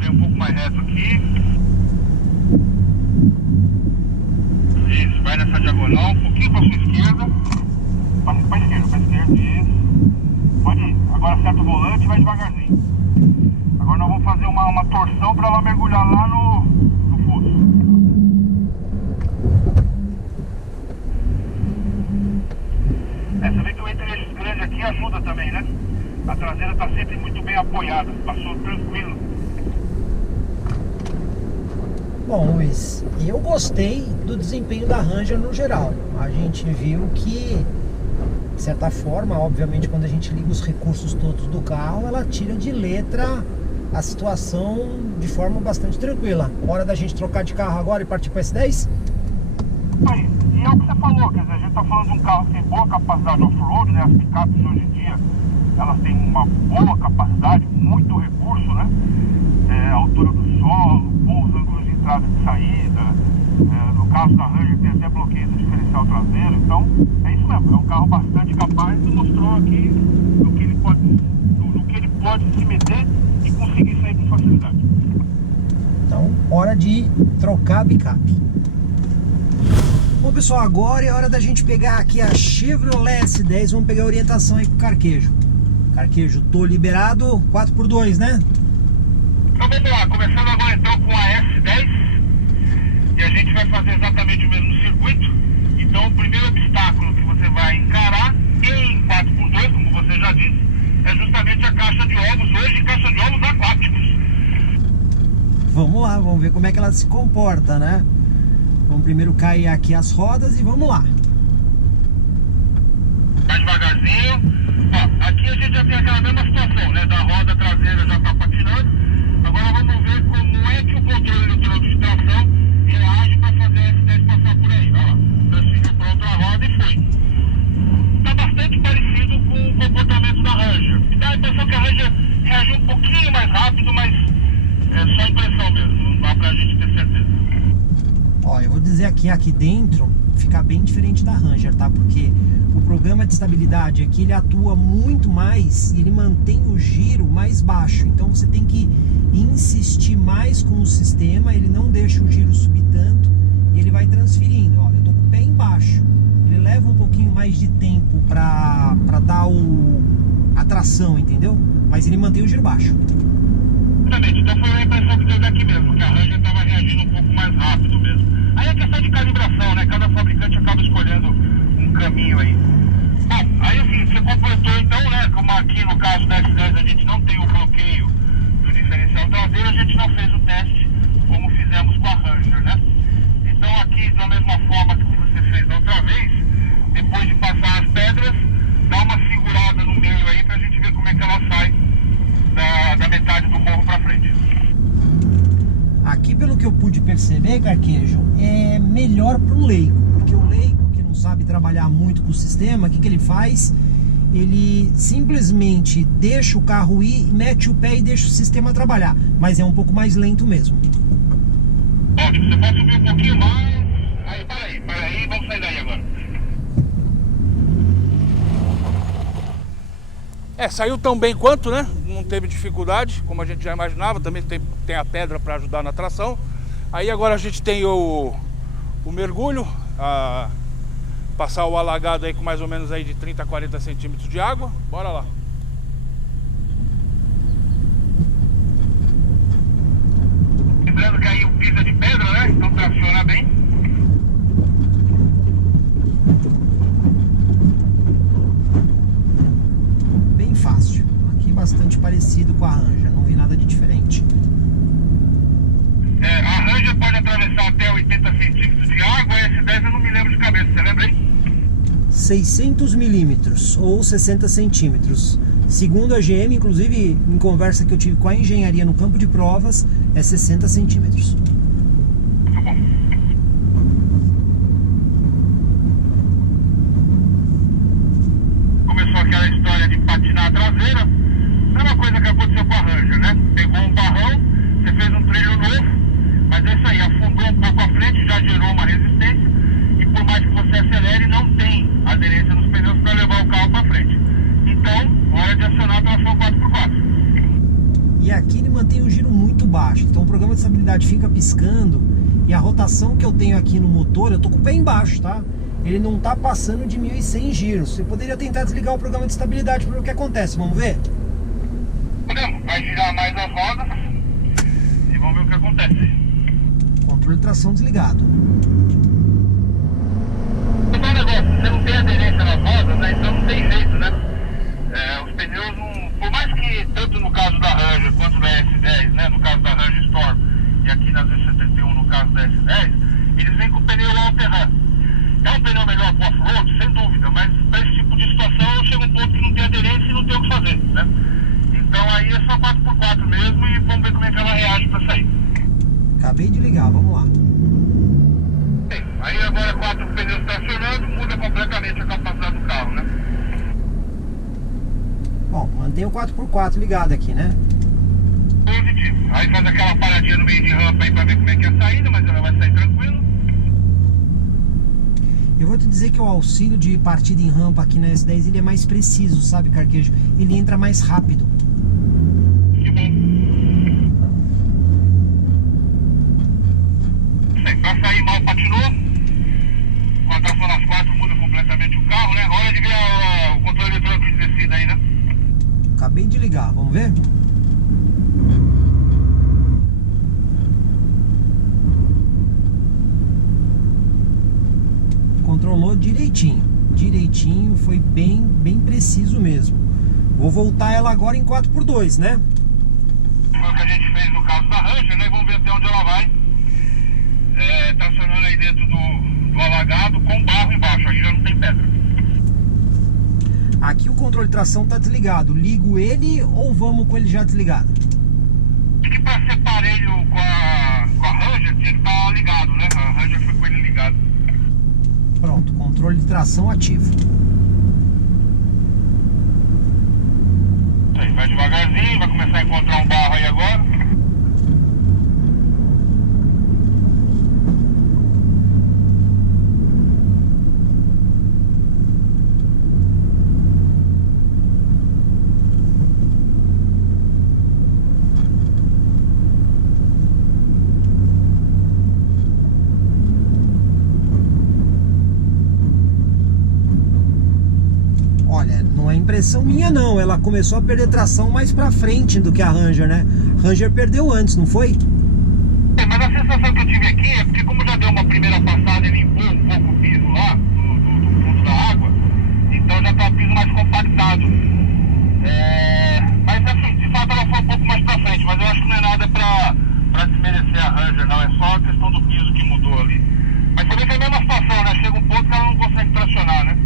Vem um pouco mais reto aqui. Isso, vai nessa diagonal, um pouquinho para sua esquerda. Para esquerda, isso. Pode ir. Agora acerta o volante e vai devagarzinho. Agora nós vamos fazer uma torção para ela mergulhar lá no fosso. Essa vez que o entre-eixos grande aqui ajuda também, né? A traseira está sempre muito bem apoiada, passou tranquilo. Bom, Luiz, eu gostei do desempenho da Ranger no geral. A gente viu que, de certa forma, obviamente, quando a gente liga os recursos todos do carro, ela tira de letra a situação de forma bastante tranquila. Hora da gente trocar de carro agora e partir para S10? Aí, e é o que você falou, quer dizer, a gente está falando de um carro que tem boa capacidade off-road, né? As picapes hoje em dia, elas têm uma boa capacidade, muito recurso, né? A altura do solo, bons ângulos de entrada e de saída. No caso da Ranger tem até bloqueio do diferencial traseiro. Então, é isso mesmo, é um carro bastante capaz e mostrou aqui no que ele pode se meter e conseguir sair com facilidade. Então, hora de trocar a picape. Bom, pessoal, agora é hora da gente pegar aqui a Chevrolet S10. Vamos pegar a orientação aí com o Carquejo. Carquejo, tô liberado 4x2, né? Então vamos lá, começando agora então com a S10. E a gente vai fazer exatamente o mesmo circuito. Então o primeiro obstáculo que você vai encarar em 4x2, como você já disse, é justamente a caixa de ovos, hoje caixa de ovos aquáticos. Vamos lá, vamos ver como é que ela se comporta, né? Vamos primeiro cair aqui as rodas e vamos lá. Mais devagarzinho. Ó, aqui a gente já tem aquela mesma situação, né? Da roda traseira já está patinando. Agora vamos ver como é que o controle eletrônico de tração reage para fazer a S10 passar por aí. Olha lá, transferiu para outra roda e foi. Está bastante parecido com o comportamento da Ranger. Me dá a impressão que a Ranger reagiu um pouquinho mais rápido, mas é só impressão mesmo, não dá pra gente ter certeza. Ó, eu vou dizer aqui dentro fica bem diferente da Ranger, tá? Porque o programa de estabilidade aqui, ele atua muito mais e ele mantém o giro mais baixo. Então você tem que insistir mais com o sistema, ele não deixa o giro subir tanto e ele vai transferindo. Ó, eu tô com o pé embaixo. Ele leva um pouquinho mais de tempo pra dar a tração, entendeu? Mas ele mantém o giro baixo. Exatamente, então foi a impressão que deu daqui mesmo, que a Ranger estava reagindo um pouco mais rápido mesmo. Aí é questão de calibração, né? Cada fabricante acaba escolhendo um caminho aí. Bom, aí assim, você completou então, né? Como aqui no caso da S10 a gente não tem o bloqueio do diferencial traseiro, a gente não fez o teste como fizemos com a Ranger, né? Então aqui, da mesma forma que você fez da outra vez, depois de passar as pedras, dá uma segurada no meio aí pra gente ver como é que ela sai da metade do morro pra frente. Aqui, pelo que eu pude perceber, Carquejo, é melhor pro leigo, porque o leigo que não sabe trabalhar muito com o sistema, o que ele faz? Ele simplesmente deixa o carro ir, mete o pé e deixa o sistema trabalhar, mas é um pouco mais lento mesmo. Ótimo, você pode subir um pouquinho mais. Aí, para aí, vamos sair daí agora. Saiu tão bem quanto, né? Não teve dificuldade, como a gente já imaginava. Também tem a pedra para ajudar na tração. Aí agora a gente tem o mergulho, passar o alagado aí com mais ou menos aí de 30 a 40 centímetros de água. Bora lá. Lembrando que aí o piso é de pedra, né? Então traciona bem. Bem fácil. Aqui bastante parecido com a Ranger, não vi nada de diferente. A Ranger pode atravessar até 80 centímetros de água, e esse 10 eu não me lembro de cabeça, você lembra aí? 600 milímetros ou 60 centímetros. Segundo a GM, inclusive em conversa que eu tive com a engenharia no campo de provas, é 60 centímetros. Muito bom. Começou aquela história de patinar a traseira. Mesma coisa que aconteceu com a Ranger, né? Pegou um barrão, você fez um trilho novo, mas é isso aí, afundou um pouco a frente, já gerou uma resistência, e por mais que você acelere, não tem aderência nos pneus para levar o carro para frente. Então, hora de acionar a tração 4x4. E aqui ele mantém o giro muito baixo, então o programa de estabilidade fica piscando, e a rotação que eu tenho aqui no motor, eu tô com o pé embaixo, tá? Ele não tá passando de 1.100 giros. Você poderia tentar desligar o programa de estabilidade para ver o que acontece, vamos ver? Podemos, vai girar mais as rodas e vamos ver o que acontece. Controle de tração desligado. Esse é um negócio, você não tem aderência nas rodas, né? Então não tem jeito, né? Os pneus não... Por mais que, tanto no caso da Ranger quanto da S10, né? No caso da Ranger Storm e aqui na Z71 no caso da S10, eles vêm com o pneu All-Terrain. É um pneu melhor para off-road, sem dúvida, mas para esse tipo de situação chega um ponto que não tem aderência e não tem o que fazer, né? Então aí é só 4x4 mesmo e vamos ver como é que ela reage para sair. Acabei de ligar, vamos lá. Bem, aí agora 4 pneus tracionando, muda completamente a capacidade do carro, né? Bom, mantém o 4x4 ligado aqui, né? Positivo. Aí faz aquela paradinha no meio de rampa aí para ver como é que é a saída, mas ela vai sair tranquilo. Eu vou te dizer que o auxílio de partida em rampa aqui na S10 ele é mais preciso, sabe, Carquejo? Ele entra mais rápido. Que bom. Pra sair mal patinou. Com a tração nas 4 muda completamente o carro, né? Hora de ver o controle eletrônico de descida aí, né? Acabei de ligar, vamos ver? Controlou direitinho, foi bem preciso mesmo. Vou voltar ela agora em 4x2, né? Foi o que a gente fez no caso da Ranger, né? Vamos ver até onde ela vai. Tracionando aí dentro do alagado com barro embaixo, aí já não tem pedra. Aqui o controle de tração tá desligado. Ligo ele ou vamos com ele já desligado? Acho que pra ser parelho com a Ranger tinha que estar ligado, né? A Ranger foi com ele ligado. Pronto, controle de tração ativo. Aí, vai devagarzinho, vai começar a encontrar um barro aí agora. Olha, Não é impressão minha não, ela começou a perder tração mais pra frente do que a Ranger, né? Ranger perdeu antes, não foi? Mas a sensação que eu tive aqui é porque como já deu uma primeira passada e limpou um pouco o piso lá, do fundo da água, então já tá o piso mais compactado. Mas assim, de fato ela foi um pouco mais pra frente, mas eu acho que não é nada pra desmerecer a Ranger, não, é só a questão do piso que mudou ali. Mas também foi a mesma situação, né? Chega um ponto que ela não consegue tracionar, né?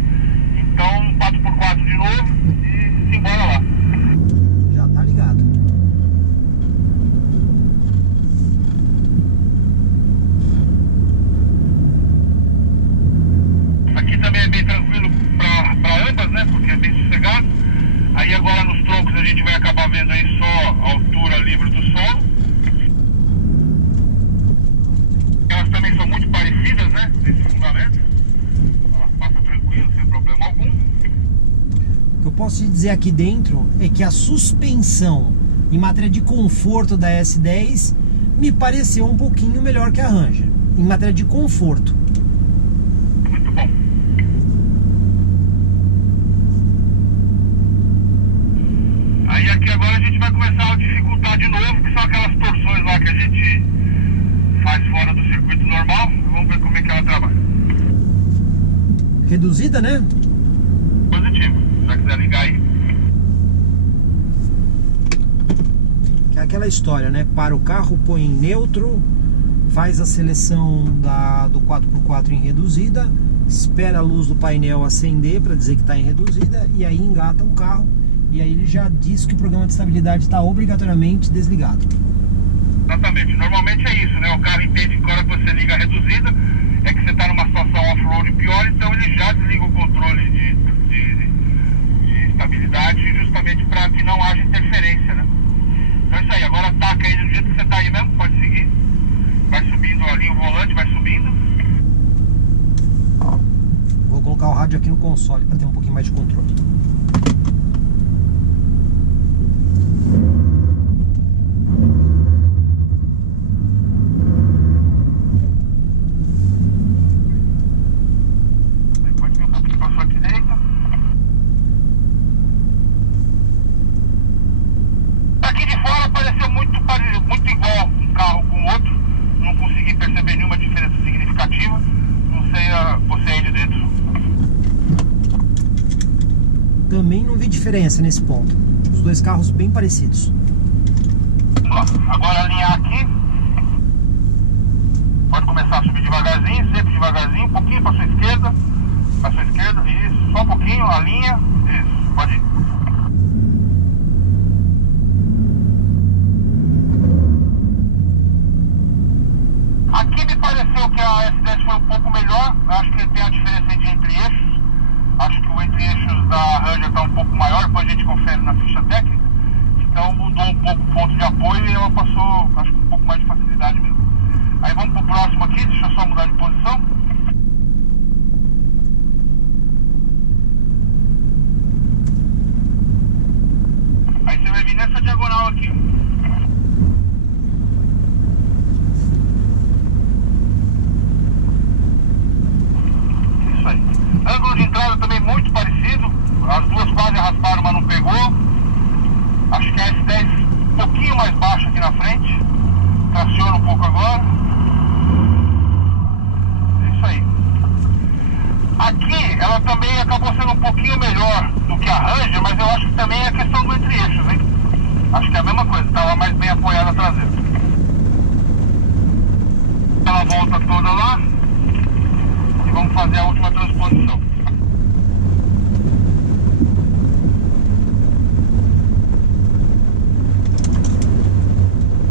Então 4x4 de novo e simbora lá. Já tá ligado. Aqui também é bem tranquilo para ambas, né? Porque é bem sossegado. Aí agora nos troncos a gente vai acabar vendo aí só a altura livre do solo. Elas também são muito parecidas, né? Nesse fundamento. Ela passa tranquilo, sem problema algum. O que eu posso te dizer aqui dentro é que a suspensão em matéria de conforto da S10 me pareceu um pouquinho melhor que a Ranger. Em matéria de conforto. Muito bom. Aí aqui agora a gente vai começar a dificultar de novo, que são aquelas torções lá que a gente faz fora do circuito normal. Vamos ver como é que ela trabalha. Reduzida, né? Positivo. Se já quiser ligar aí. Que é aquela história, né? Para o carro, põe em neutro, faz a seleção do 4x4 em reduzida, espera a luz do painel acender para dizer que está em reduzida e aí engata o carro e aí ele já diz que o programa de estabilidade está obrigatoriamente desligado. Exatamente. Normalmente é isso, né? O carro entende que na hora que você liga a reduzida é que você está numa situação off-road pior, então ele já desliga o controle de estabilidade justamente para que não haja interferência, né? Então é isso aí. Agora ataca aí do jeito que você está aí mesmo, pode seguir. Vai subindo ali o volante, vai subindo. Vou colocar o rádio aqui no console para ter um pouquinho mais de controle. Pode vir um pouquinho para sua direita. Aqui de fora pareceu muito igual um carro com o outro. Não consegui perceber nenhuma diferença significativa. Não sei você aí de dentro. Também não vi diferença nesse ponto. Os dois carros bem parecidos. Vamos lá. Agora alinhar aqui. Pode começar a subir devagarzinho, sempre devagarzinho, um pouquinho para sua esquerda. Para sua esquerda, isso. Só um pouquinho, alinha. Isso, pode ir. Aqui me pareceu que a S10 foi um pouco melhor. Acho que tem a diferença de entre-eixos. Acho que o entre-eixos da Ranger está um pouco maior, depois a gente confere na ficha técnica. Então mudou um pouco o ponto de apoio e ela passou, acho que um pouco mais de facilidade mesmo. Aí vamos pro próximo aqui, deixa eu só mudar de posição. Aí você vai vir nessa diagonal aqui. Isso aí. Ângulo de entrada também muito parecido. As duas quase arrastaram, mas não pegou. Acho que a S10 um pouquinho mais baixa aqui na frente. Traciona um pouco agora. É isso aí. Aqui ela também acabou sendo um pouquinho melhor do que a Ranger, mas eu acho que também é questão do entre-eixos, hein? Acho que é a mesma coisa, estava mais bem apoiada a traseira. Ela volta toda lá. E vamos fazer a última transposição.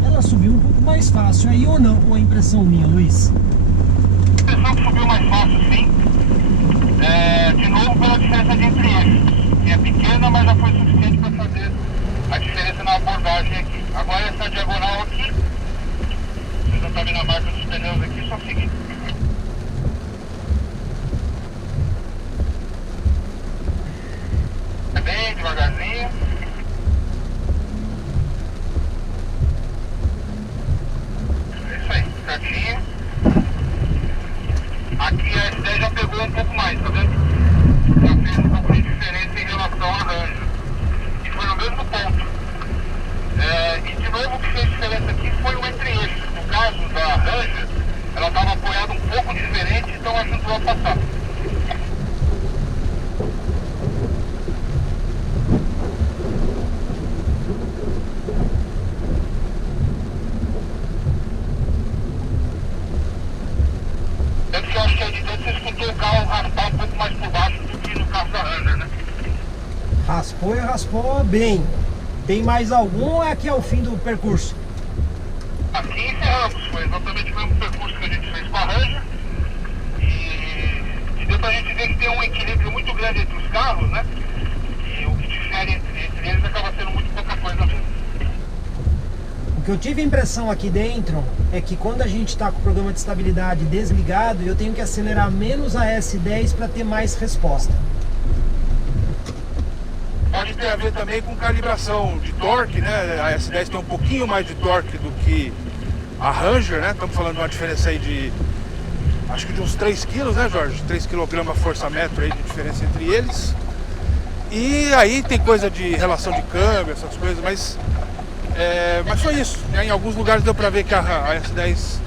Ela subiu um pouco mais fácil aí ou não? Ou é impressão minha, Luiz? A impressão que subiu mais fácil, sim. De novo pela diferença de entre-eixos, que é pequena, mas já foi suficiente para fazer a diferença na abordagem aqui. Agora essa diagonal aqui, você já está vendo a marca dos pneus aqui, só seguir. Bem devagarzinho. É isso aí, certinho. Aqui a S10 já pegou um pouco mais, tá vendo? Já fez um pouco de diferença em relação Raspou e raspou bem. Tem mais algum ou é aqui ao fim do percurso? Aqui encerramos, foi exatamente o mesmo percurso que a gente fez com a Ranger. E deu pra gente ver que tem um equilíbrio muito grande entre os carros, né? E o que difere entre eles acaba sendo muito pouca coisa mesmo. O que eu tive a impressão aqui dentro é que quando a gente está com o programa de estabilidade desligado, eu tenho que acelerar menos a S10 para ter mais resposta. Pode ter a ver também com calibração de torque, né? A S10 tem um pouquinho mais de torque do que a Ranger, né? Estamos falando de uma diferença aí de, acho que de uns 3 quilos, né, Jorge? 3 kg força-metro aí de diferença entre eles. E aí tem coisa de relação de câmbio, essas coisas, mas foi isso. Em alguns lugares deu pra ver que a S10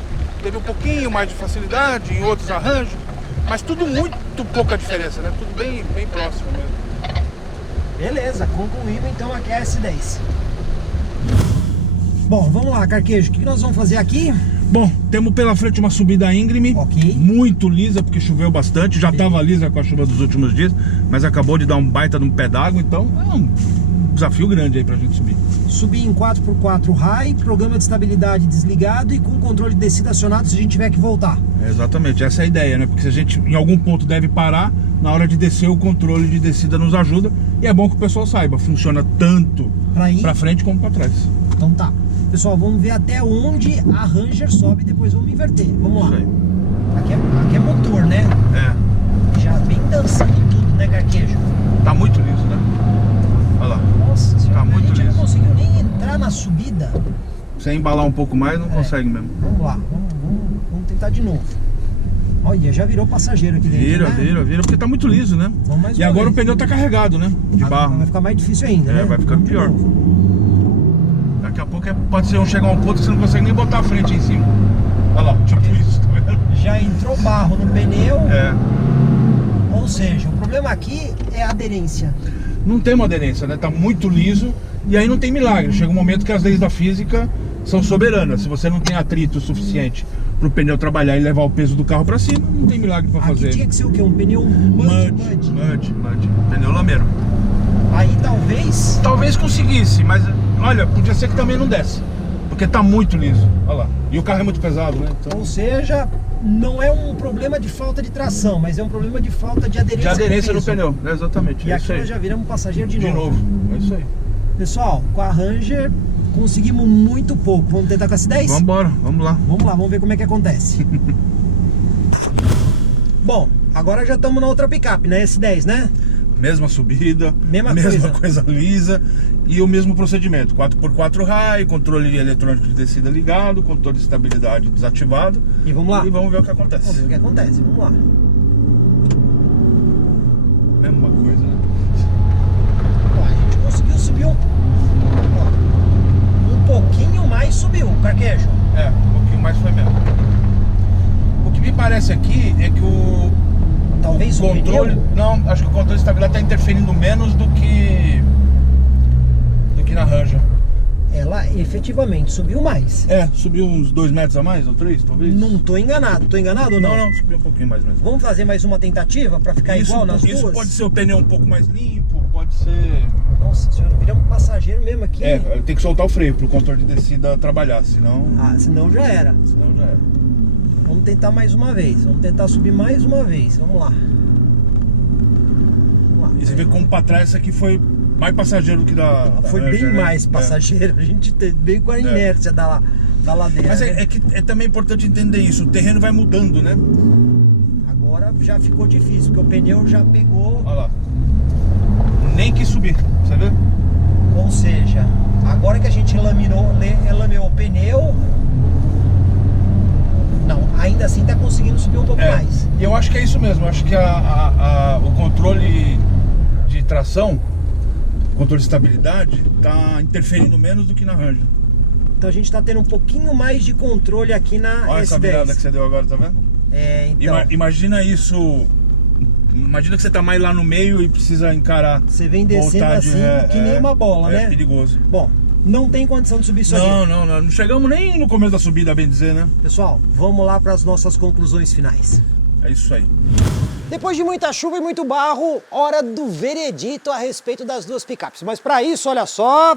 teve um pouquinho mais de facilidade, em outros a Ranger, mas tudo muito pouca diferença, né? Tudo bem próximo mesmo. Beleza, concluímos então aqui a S10. Bom, vamos lá, Carquejo, o que nós vamos fazer aqui? Bom, temos pela frente uma subida íngreme, Ok. muito lisa, porque choveu bastante, já estava lisa com a chuva dos últimos dias, mas acabou de dar um baita de um pé d'água, então é um desafio grande aí pra gente subir. Subir em 4x4 high, programa de estabilidade desligado e com controle de descida acionado se a gente tiver que voltar. Exatamente, essa é a ideia, né? Porque se a gente em algum ponto deve parar, na hora de descer o controle de descida nos ajuda, e é bom que o pessoal saiba, funciona tanto pra frente como pra trás. Então tá. Pessoal, vamos ver até onde a Ranger sobe e depois vamos inverter. Vamos lá. Isso aí. Aqui é motor, né? Já vem dançando tudo, né, Carquejo? Tá muito liso, né? Olha lá. Nossa senhora, Tá muito a gente liso. não conseguiu nem entrar na subida. Sem embalar um pouco mais, não consegue mesmo. Vamos lá, vamos tentar de novo. Olha, já virou passageiro aqui dentro, Vira, porque tá muito liso, né? Vamos mais E uma agora vez. o pneu tá carregado, né? De barro. Vai ficar mais difícil ainda, né? Vai ficando Vamos de pior. novo. Daqui a pouco pode ser chegar a um ponto que você não consegue nem botar a frente em cima. Olha lá, tipo isso, tá vendo? Já entrou barro no pneu, É. ou seja, o problema aqui é a aderência. Não tem uma aderência, né? Tá muito liso e aí não tem milagre. Chega um momento que as leis da física são soberanas. Se você não tem atrito suficiente pro pneu trabalhar e levar o peso do carro pra cima, não tem milagre pra Aqui fazer. tinha que ser o quê? Um pneu mud. Pneu lameiro. Aí talvez... Talvez conseguisse, mas olha, podia ser que também não desse. Porque tá muito liso, olha lá. E o carro é muito pesado, né? Então, Ou seja, não é um problema de falta de tração, mas é um problema de falta de aderência. de aderência com no peso. pneu, exatamente. E É aqui isso aí. nós já viramos passageiro de De novo. novo, é isso aí. Pessoal, com a Ranger conseguimos muito pouco. Vamos tentar com a S10? Vambora, vamos lá. Vamos lá, vamos ver como é que acontece. Bom, agora já estamos na outra picape, né? S10, né? Mesma subida, Mesma coisa lisa e o mesmo procedimento. 4x4 high, controle eletrônico de descida ligado, controle de estabilidade desativado. E vamos lá. E vamos ver o que acontece. Vamos ver o que acontece, vamos lá. Mesma coisa, né? Ó, a gente conseguiu subir um pouquinho mais, subiu, Carquejo. É, um pouquinho mais foi mesmo. O que me parece aqui é que o Talvez o controle... pneu... Não, acho que o controle de estabilidade está interferindo menos do que na Ranger. Ela efetivamente subiu mais. É, subiu uns 2 metros a mais, ou 3, talvez? Não tô enganado ou não? Não, subiu um pouquinho mais mesmo. Vamos fazer mais uma tentativa para ficar igual nas duas? Isso pode ser o pneu um pouco mais limpo, pode ser... Nossa senhora, viramos passageiro mesmo aqui. É, tem que soltar o freio pro controle de descida trabalhar, senão Senão já era. já era. Vamos tentar mais uma vez. Vamos tentar subir mais uma vez. Vamos lá. E você vê como pra trás isso aqui foi mais passageiro do que da Foi Ranger, bem né? mais passageiro. A gente veio com a inércia da ladeira. Mas né? é que é também importante entender isso, o terreno vai mudando, né? Agora já ficou difícil, porque o pneu já pegou. Olha lá. Nem quis subir, você vê? Ou seja, agora que a gente lameou o pneu, não, ainda assim tá conseguindo subir um pouco mais. E eu acho que é isso mesmo, eu acho que o controle de tração, controle de estabilidade, tá interferindo menos do que na Ranger. Então a gente tá tendo um pouquinho mais de controle aqui na Olha S10. essa virada que você deu agora, tá vendo? É, então. Imagina isso. Imagina que você tá mais lá no meio e precisa encarar. Você vem descendo voltar assim, que nem uma bola, né? É perigoso. Bom, não tem condição de subir isso aqui. Não chegamos nem no começo da subida, bem dizer, né? Pessoal, vamos lá para as nossas conclusões finais. É isso aí. Depois de muita chuva e muito barro, hora do veredito a respeito das duas picapes. Mas para isso, olha só,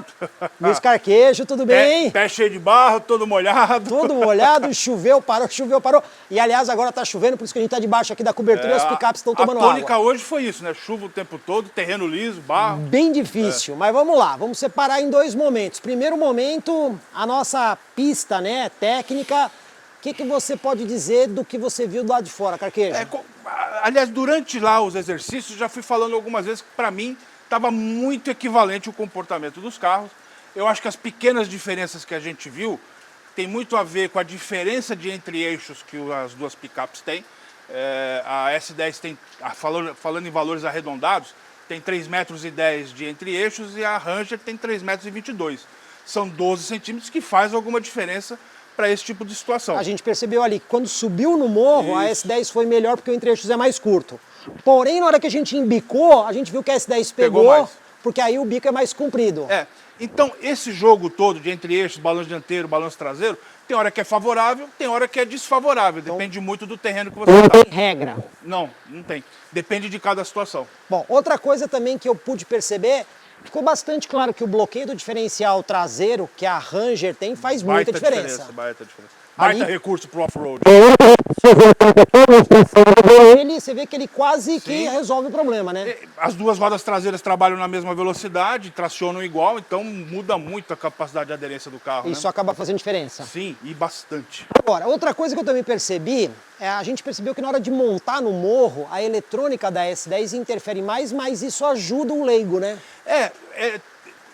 Luiz Carquejo, tudo bem? Pé cheio de barro, todo molhado. Todo molhado, choveu, parou. E aliás, agora tá chovendo, por isso que a gente tá debaixo aqui da cobertura e as picapes estão tomando água. A tônica hoje foi isso, né? Chuva o tempo todo, terreno liso, barro. Bem difícil, mas vamos lá, vamos separar em dois momentos. Primeiro momento, a nossa pista, né, técnica. O que você pode dizer do que você viu do lado de fora, Carquejo? Aliás, durante lá os exercícios, já fui falando algumas vezes que para mim estava muito equivalente o comportamento dos carros. Eu acho que as pequenas diferenças que a gente viu tem muito a ver com a diferença de entre-eixos que as duas picapes têm. A S10 tem, falando em valores arredondados, tem 3,10 metros de entre-eixos e a Ranger tem 3,22 metros. São 12 centímetros que faz alguma diferença para esse tipo de situação. A gente percebeu ali que quando subiu no morro, Isso. a S10 foi melhor porque o entre-eixos é mais curto. Porém, na hora que a gente embicou, a gente viu que a S10 Pegou pegou mais. porque aí o bico é mais comprido. Então, esse jogo todo de entre-eixos, balanço dianteiro, balanço traseiro, tem hora que é favorável, tem hora que é desfavorável. Depende muito do terreno que você está. Regra. Não tem. Depende de cada situação. Bom, outra coisa também que eu pude perceber, ficou bastante claro que o bloqueio do diferencial traseiro que a Ranger tem faz muita diferença. Baita diferença. Ali- Baita recurso pro off-road. Você vê que ele quase que resolve o problema, né? As duas rodas traseiras trabalham na mesma velocidade, tracionam igual, então muda muito a capacidade de aderência do carro. Isso né? acaba fazendo diferença. Sim, e bastante. Agora, outra coisa que eu também percebi, a gente percebeu que na hora de montar no morro, a eletrônica da S10 interfere mais, mas isso ajuda o leigo, né?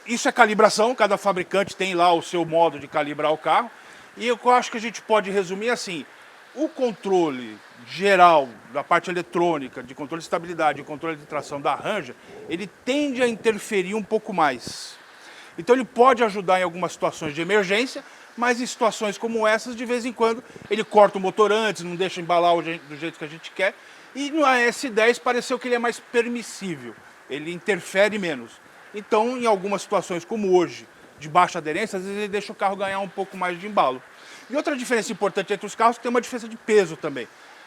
Isso é calibração, cada fabricante tem lá o seu modo de calibrar o carro. E eu acho que a gente pode resumir assim, o controle geral da parte eletrônica, de controle de estabilidade e controle de tração da Ranger, ele tende a interferir um pouco mais. Então ele pode ajudar em algumas situações de emergência, mas em situações como essas, de vez em quando, ele corta o motor antes, não deixa embalar do jeito que a gente quer. E no S10 pareceu que ele é mais permissível, ele interfere menos. Então, em algumas situações como hoje, de baixa aderência, às vezes ele deixa o carro ganhar um pouco mais de embalo. E outra diferença importante entre os carros é que tem uma diferença de peso também.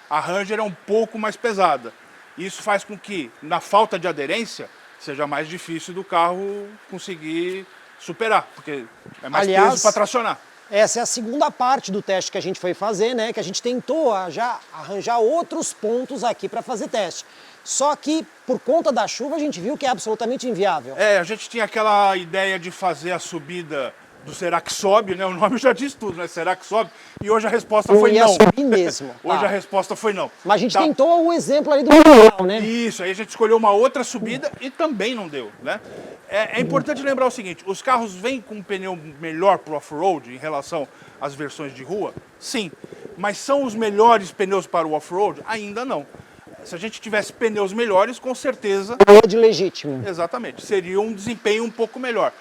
A Ranger é um pouco mais pesada. Isso faz com que, na falta de aderência, seja mais difícil do carro conseguir superar, porque é mais peso para tracionar. Essa é a segunda parte do teste que a gente foi fazer, né? Que a gente tentou já arranjar outros pontos aqui para fazer teste. Só que, por conta da chuva, a gente viu que é absolutamente inviável. A gente tinha aquela ideia de fazer a subida do Será que sobe, né? O nome já diz tudo, né? Será que sobe? E hoje a resposta foi ia não. subir mesmo. Hoje a resposta foi não. Mas a gente tentou o exemplo ali do canal, né? Isso, aí a gente escolheu uma outra subida e também não deu, né? É importante lembrar o seguinte, os carros vêm com um pneu melhor para o off-road em relação às versões de rua? Sim. Mas são os melhores pneus para o off-road? Ainda não. Se a gente tivesse pneus melhores, com certeza... de legítimo. Exatamente. Seria um desempenho um pouco melhor.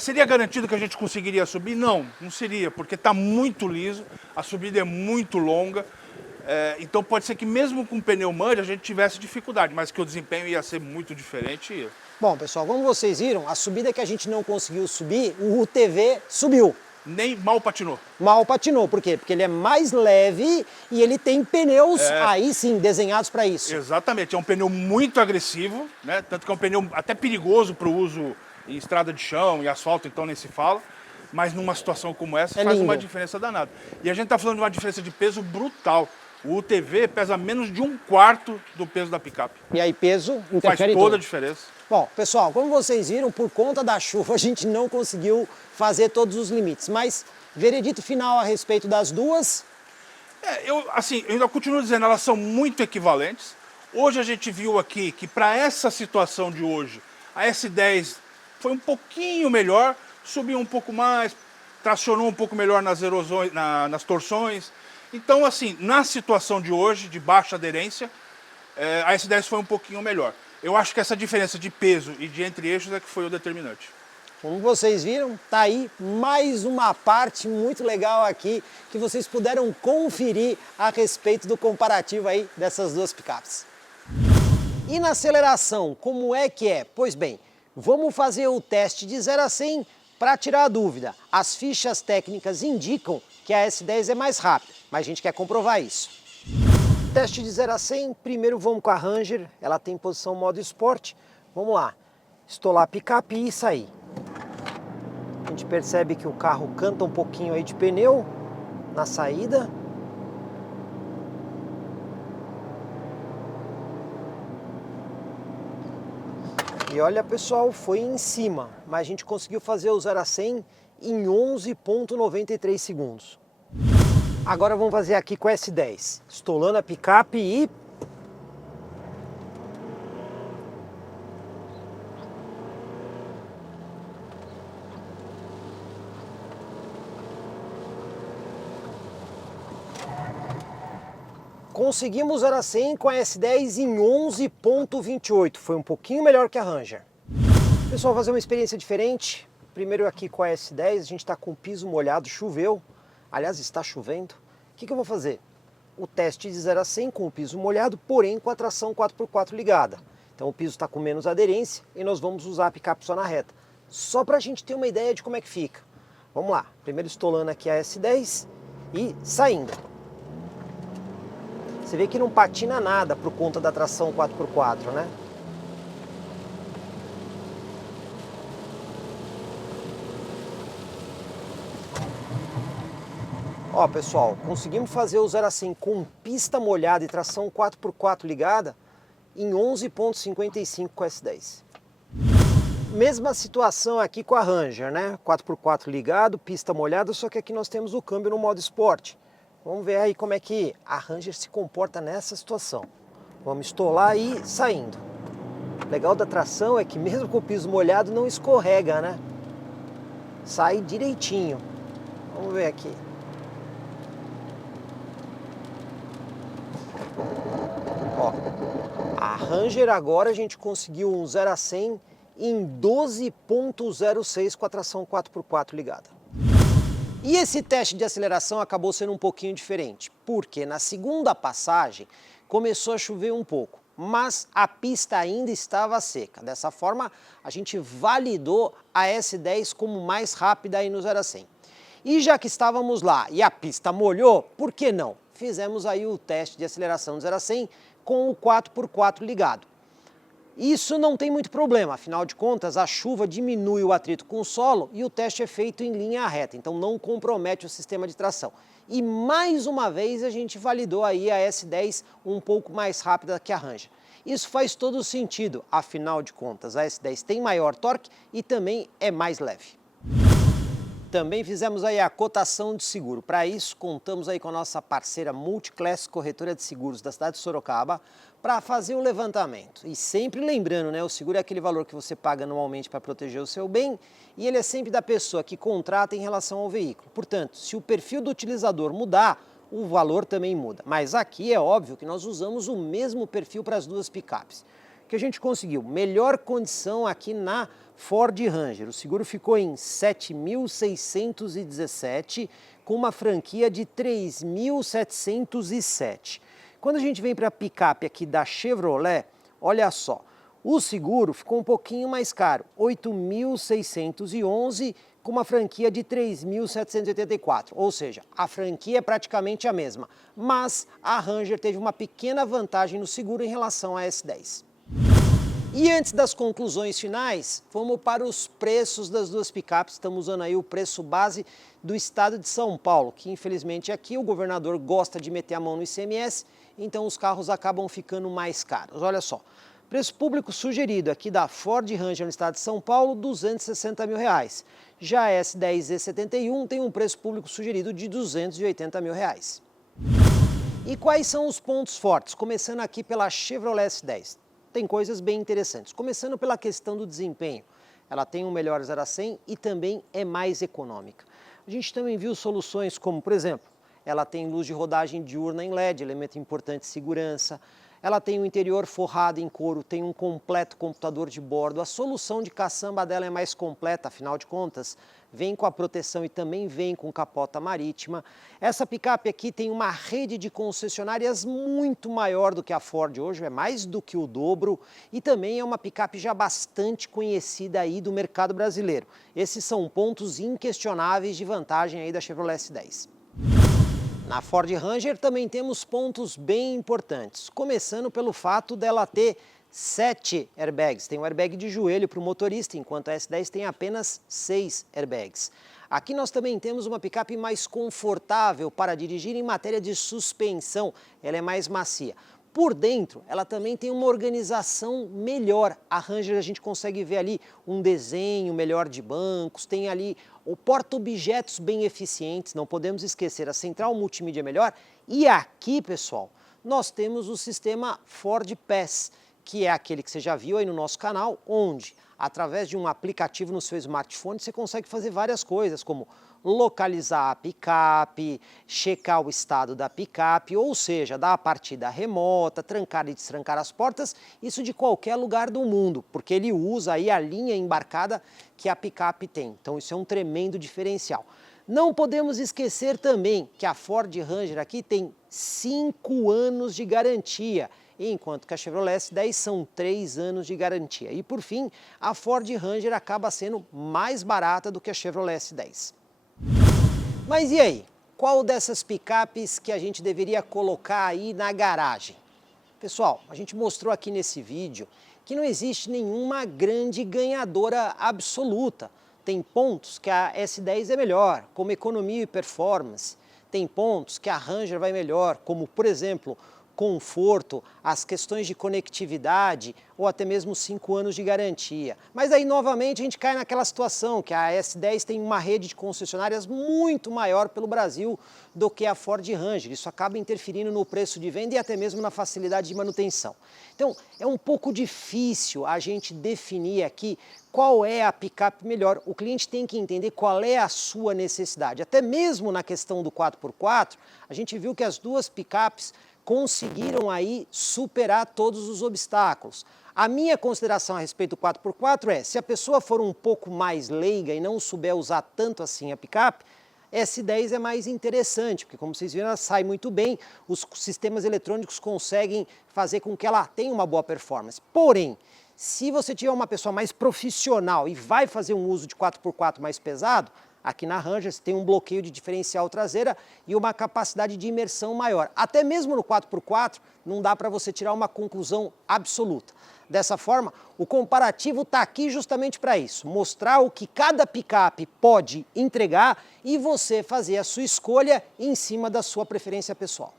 Seria garantido que a gente conseguiria subir? Não, não seria, porque está muito liso, a subida é muito longa. Então pode ser que mesmo com pneu mud a gente tivesse dificuldade, mas que o desempenho ia ser muito diferente. Bom, pessoal, como vocês viram, a subida que a gente não conseguiu subir, o UTV subiu. Nem mal patinou. Mal patinou, por quê? Porque ele é mais leve e ele tem pneus, aí sim, desenhados para isso. Exatamente, é um pneu muito agressivo, né? Tanto que é um pneu até perigoso para o uso em estrada de chão e asfalto, então nem se fala. Mas numa situação como essa faz lindo. uma diferença danada. E a gente está falando de uma diferença de peso brutal. O UTV pesa menos de 1/4 do peso da picape. E aí peso Faz interfere toda a tudo. diferença. Bom, pessoal, como vocês viram, por conta da chuva a gente não conseguiu fazer todos os limites. Mas, veredito final a respeito das duas? Eu ainda continuo dizendo, elas são muito equivalentes. Hoje a gente viu aqui que para essa situação de hoje, a S10 foi um pouquinho melhor, subiu um pouco mais, tracionou um pouco melhor nas erosões, nas torções. Então, assim, na situação de hoje, de baixa aderência, a S10 foi um pouquinho melhor. Eu acho que essa diferença de peso e de entre-eixos é que foi o determinante. Como vocês viram, tá aí mais uma parte muito legal aqui que vocês puderam conferir a respeito do comparativo aí dessas duas picapes. E na aceleração, como é que é? Pois bem, vamos fazer o teste de 0 a 100 para tirar a dúvida. As fichas técnicas indicam que a S10 é mais rápida, mas a gente quer comprovar isso. Teste de 0 a 100, primeiro vamos com a Ranger, ela tem posição modo esporte. Vamos lá, estolar a picape e sair. A gente percebe que o carro canta um pouquinho aí de pneu na saída. E olha pessoal, foi em cima, mas a gente conseguiu fazer o 0 a 100 em 11,93 segundos. Agora vamos fazer aqui com a S10, estolando a picape e... Conseguimos 0 a 100 com a S10 em 11,28, foi um pouquinho melhor que a Ranger. Pessoal, fazer uma experiência diferente. Primeiro aqui com a S10, a gente está com o piso molhado, choveu. Aliás, está chovendo. O que eu vou fazer? O teste de 0 a 100 com o piso molhado, porém com a tração 4x4 ligada. Então o piso está com menos aderência e nós vamos usar a picape só na reta. Só para a gente ter uma ideia de como é que fica. Vamos lá, primeiro estolando aqui a S10 e saindo. Você vê que não patina nada por conta da tração 4x4, né? Ó pessoal, conseguimos fazer o 0 a 100 com pista molhada e tração 4x4 ligada em 11,55 com a S10. Mesma situação aqui com a Ranger, né? 4x4 ligado, pista molhada, só que aqui nós temos o câmbio no modo esporte. Vamos ver aí como é que a Ranger se comporta nessa situação. Vamos estolar e saindo. O legal da tração é que mesmo com o piso molhado não escorrega, né? Sai direitinho. Vamos ver aqui. Ó, a Ranger agora a gente conseguiu um 0 a 100 em 12,06 com a tração 4x4 ligada. E esse teste de aceleração acabou sendo um pouquinho diferente, porque na segunda passagem começou a chover um pouco, mas a pista ainda estava seca. Dessa forma, a gente validou a S10 como mais rápida aí no 0 a 100. E já que estávamos lá e a pista molhou, por que não? Fizemos aí o teste de aceleração de 0 a 100 com o 4x4 ligado. Isso não tem muito problema, afinal de contas a chuva diminui o atrito com o solo e o teste é feito em linha reta, então não compromete o sistema de tração. E mais uma vez a gente validou aí a S10 um pouco mais rápida que a Ranger. Isso faz todo sentido, afinal de contas a S10 tem maior torque e também é mais leve. Também fizemos aí a cotação de seguro. Para isso, contamos aí com a nossa parceira Multiclass Corretora de Seguros da cidade de Sorocaba para fazer o levantamento. E sempre lembrando, né, o seguro é aquele valor que você paga anualmente para proteger o seu bem e ele é sempre da pessoa que contrata em relação ao veículo. Portanto, se o perfil do utilizador mudar, o valor também muda. Mas aqui é óbvio que nós usamos o mesmo perfil para as duas picapes. Que a gente conseguiu melhor condição aqui na Ford Ranger. O seguro ficou em 7.617 com uma franquia de 3.707. Quando a gente vem para a picape aqui da Chevrolet, olha só, o seguro ficou um pouquinho mais caro, 8.611 com uma franquia de 3.784, ou seja, a franquia é praticamente a mesma, mas a Ranger teve uma pequena vantagem no seguro em relação à S10. E antes das conclusões finais, vamos para os preços das duas picapes. Estamos usando aí o preço base do estado de São Paulo, que infelizmente aqui o governador gosta de meter a mão no ICMS, então os carros acabam ficando mais caros. Olha só, preço público sugerido aqui da Ford Ranger no estado de São Paulo, R$260 mil. Já a S10 E71 tem um preço público sugerido de R$280 mil. E quais são os pontos fortes? Começando aqui pela Chevrolet S10. Tem coisas bem interessantes, começando pela questão do desempenho. Ela tem um melhor 0 a 100 e também é mais econômica. A gente também viu soluções como, por exemplo, ela tem luz de rodagem diurna em LED, elemento importante de segurança. Ela tem um interior forrado em couro, tem um completo computador de bordo. A solução de caçamba dela é mais completa, afinal de contas, vem com a proteção e também vem com capota marítima. Essa picape aqui tem uma rede de concessionárias muito maior do que a Ford hoje, é mais do que o dobro, e também é uma picape já bastante conhecida aí do mercado brasileiro. Esses são pontos inquestionáveis de vantagem aí da Chevrolet S10. Na Ford Ranger também temos pontos bem importantes, começando pelo fato dela ter 7 airbags. Tem um airbag de joelho para o motorista, enquanto a S10 tem apenas 6 airbags. Aqui nós também temos uma picape mais confortável para dirigir em matéria de suspensão, ela é mais macia. Por dentro, ela também tem uma organização melhor. A Ranger, a gente consegue ver ali um desenho melhor de bancos, tem ali o porta-objetos bem eficientes, não podemos esquecer a central multimídia melhor. E aqui, pessoal, nós temos o sistema Ford Pass, que é aquele que você já viu aí no nosso canal, onde, através de um aplicativo no seu smartphone, você consegue fazer várias coisas, como localizar a picape, checar o estado da picape, ou seja, dar a partida remota, trancar e destrancar as portas, isso de qualquer lugar do mundo, porque ele usa aí a linha embarcada que a picape tem. Então isso é um tremendo diferencial. Não podemos esquecer também que a Ford Ranger aqui tem 5 anos de garantia, enquanto que a Chevrolet S10 são 3 anos de garantia. E por fim, a Ford Ranger acaba sendo mais barata do que a Chevrolet S10. Mas e aí? Qual dessas picapes que a gente deveria colocar aí na garagem? Pessoal, a gente mostrou aqui nesse vídeo que não existe nenhuma grande ganhadora absoluta. Tem pontos que a S10 é melhor, como economia e performance. Tem pontos que a Ranger vai melhor, como, por exemplo, conforto, as questões de conectividade ou até mesmo 5 anos de garantia. Mas aí, novamente, a gente cai naquela situação que a S10 tem uma rede de concessionárias muito maior pelo Brasil do que a Ford Ranger. Isso acaba interferindo no preço de venda e até mesmo na facilidade de manutenção. Então, é um pouco difícil a gente definir aqui qual é a picape melhor. O cliente tem que entender qual é a sua necessidade. Até mesmo na questão do 4x4, a gente viu que as duas picapes conseguiram aí superar todos os obstáculos. A minha consideração a respeito do 4x4 é, se a pessoa for um pouco mais leiga e não souber usar tanto assim a picape, S10 é mais interessante, porque como vocês viram, ela sai muito bem, os sistemas eletrônicos conseguem fazer com que ela tenha uma boa performance. Porém, se você tiver uma pessoa mais profissional e vai fazer um uso de 4x4 mais pesado, aqui na Ranger você tem um bloqueio de diferencial traseira e uma capacidade de imersão maior. Até mesmo no 4x4 não dá para você tirar uma conclusão absoluta. Dessa forma, o comparativo está aqui justamente para isso, mostrar o que cada picape pode entregar e você fazer a sua escolha em cima da sua preferência pessoal.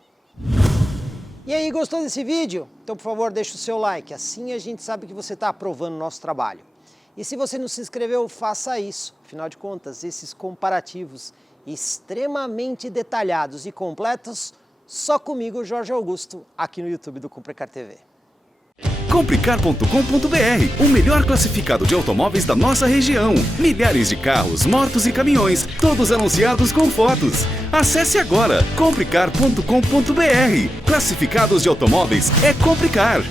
E aí, gostou desse vídeo? Então, por favor, deixa o seu like, assim a gente sabe que você está aprovando o nosso trabalho. E se você não se inscreveu, faça isso. Afinal de contas, esses comparativos extremamente detalhados e completos, só comigo, Jorge Augusto, aqui no YouTube do Comprecar TV. Comprecar.com.br, o melhor classificado de automóveis da nossa região. Milhares de carros, motos e caminhões, todos anunciados com fotos. Acesse agora, comprecar.com.br. Classificados de automóveis é Comprecar.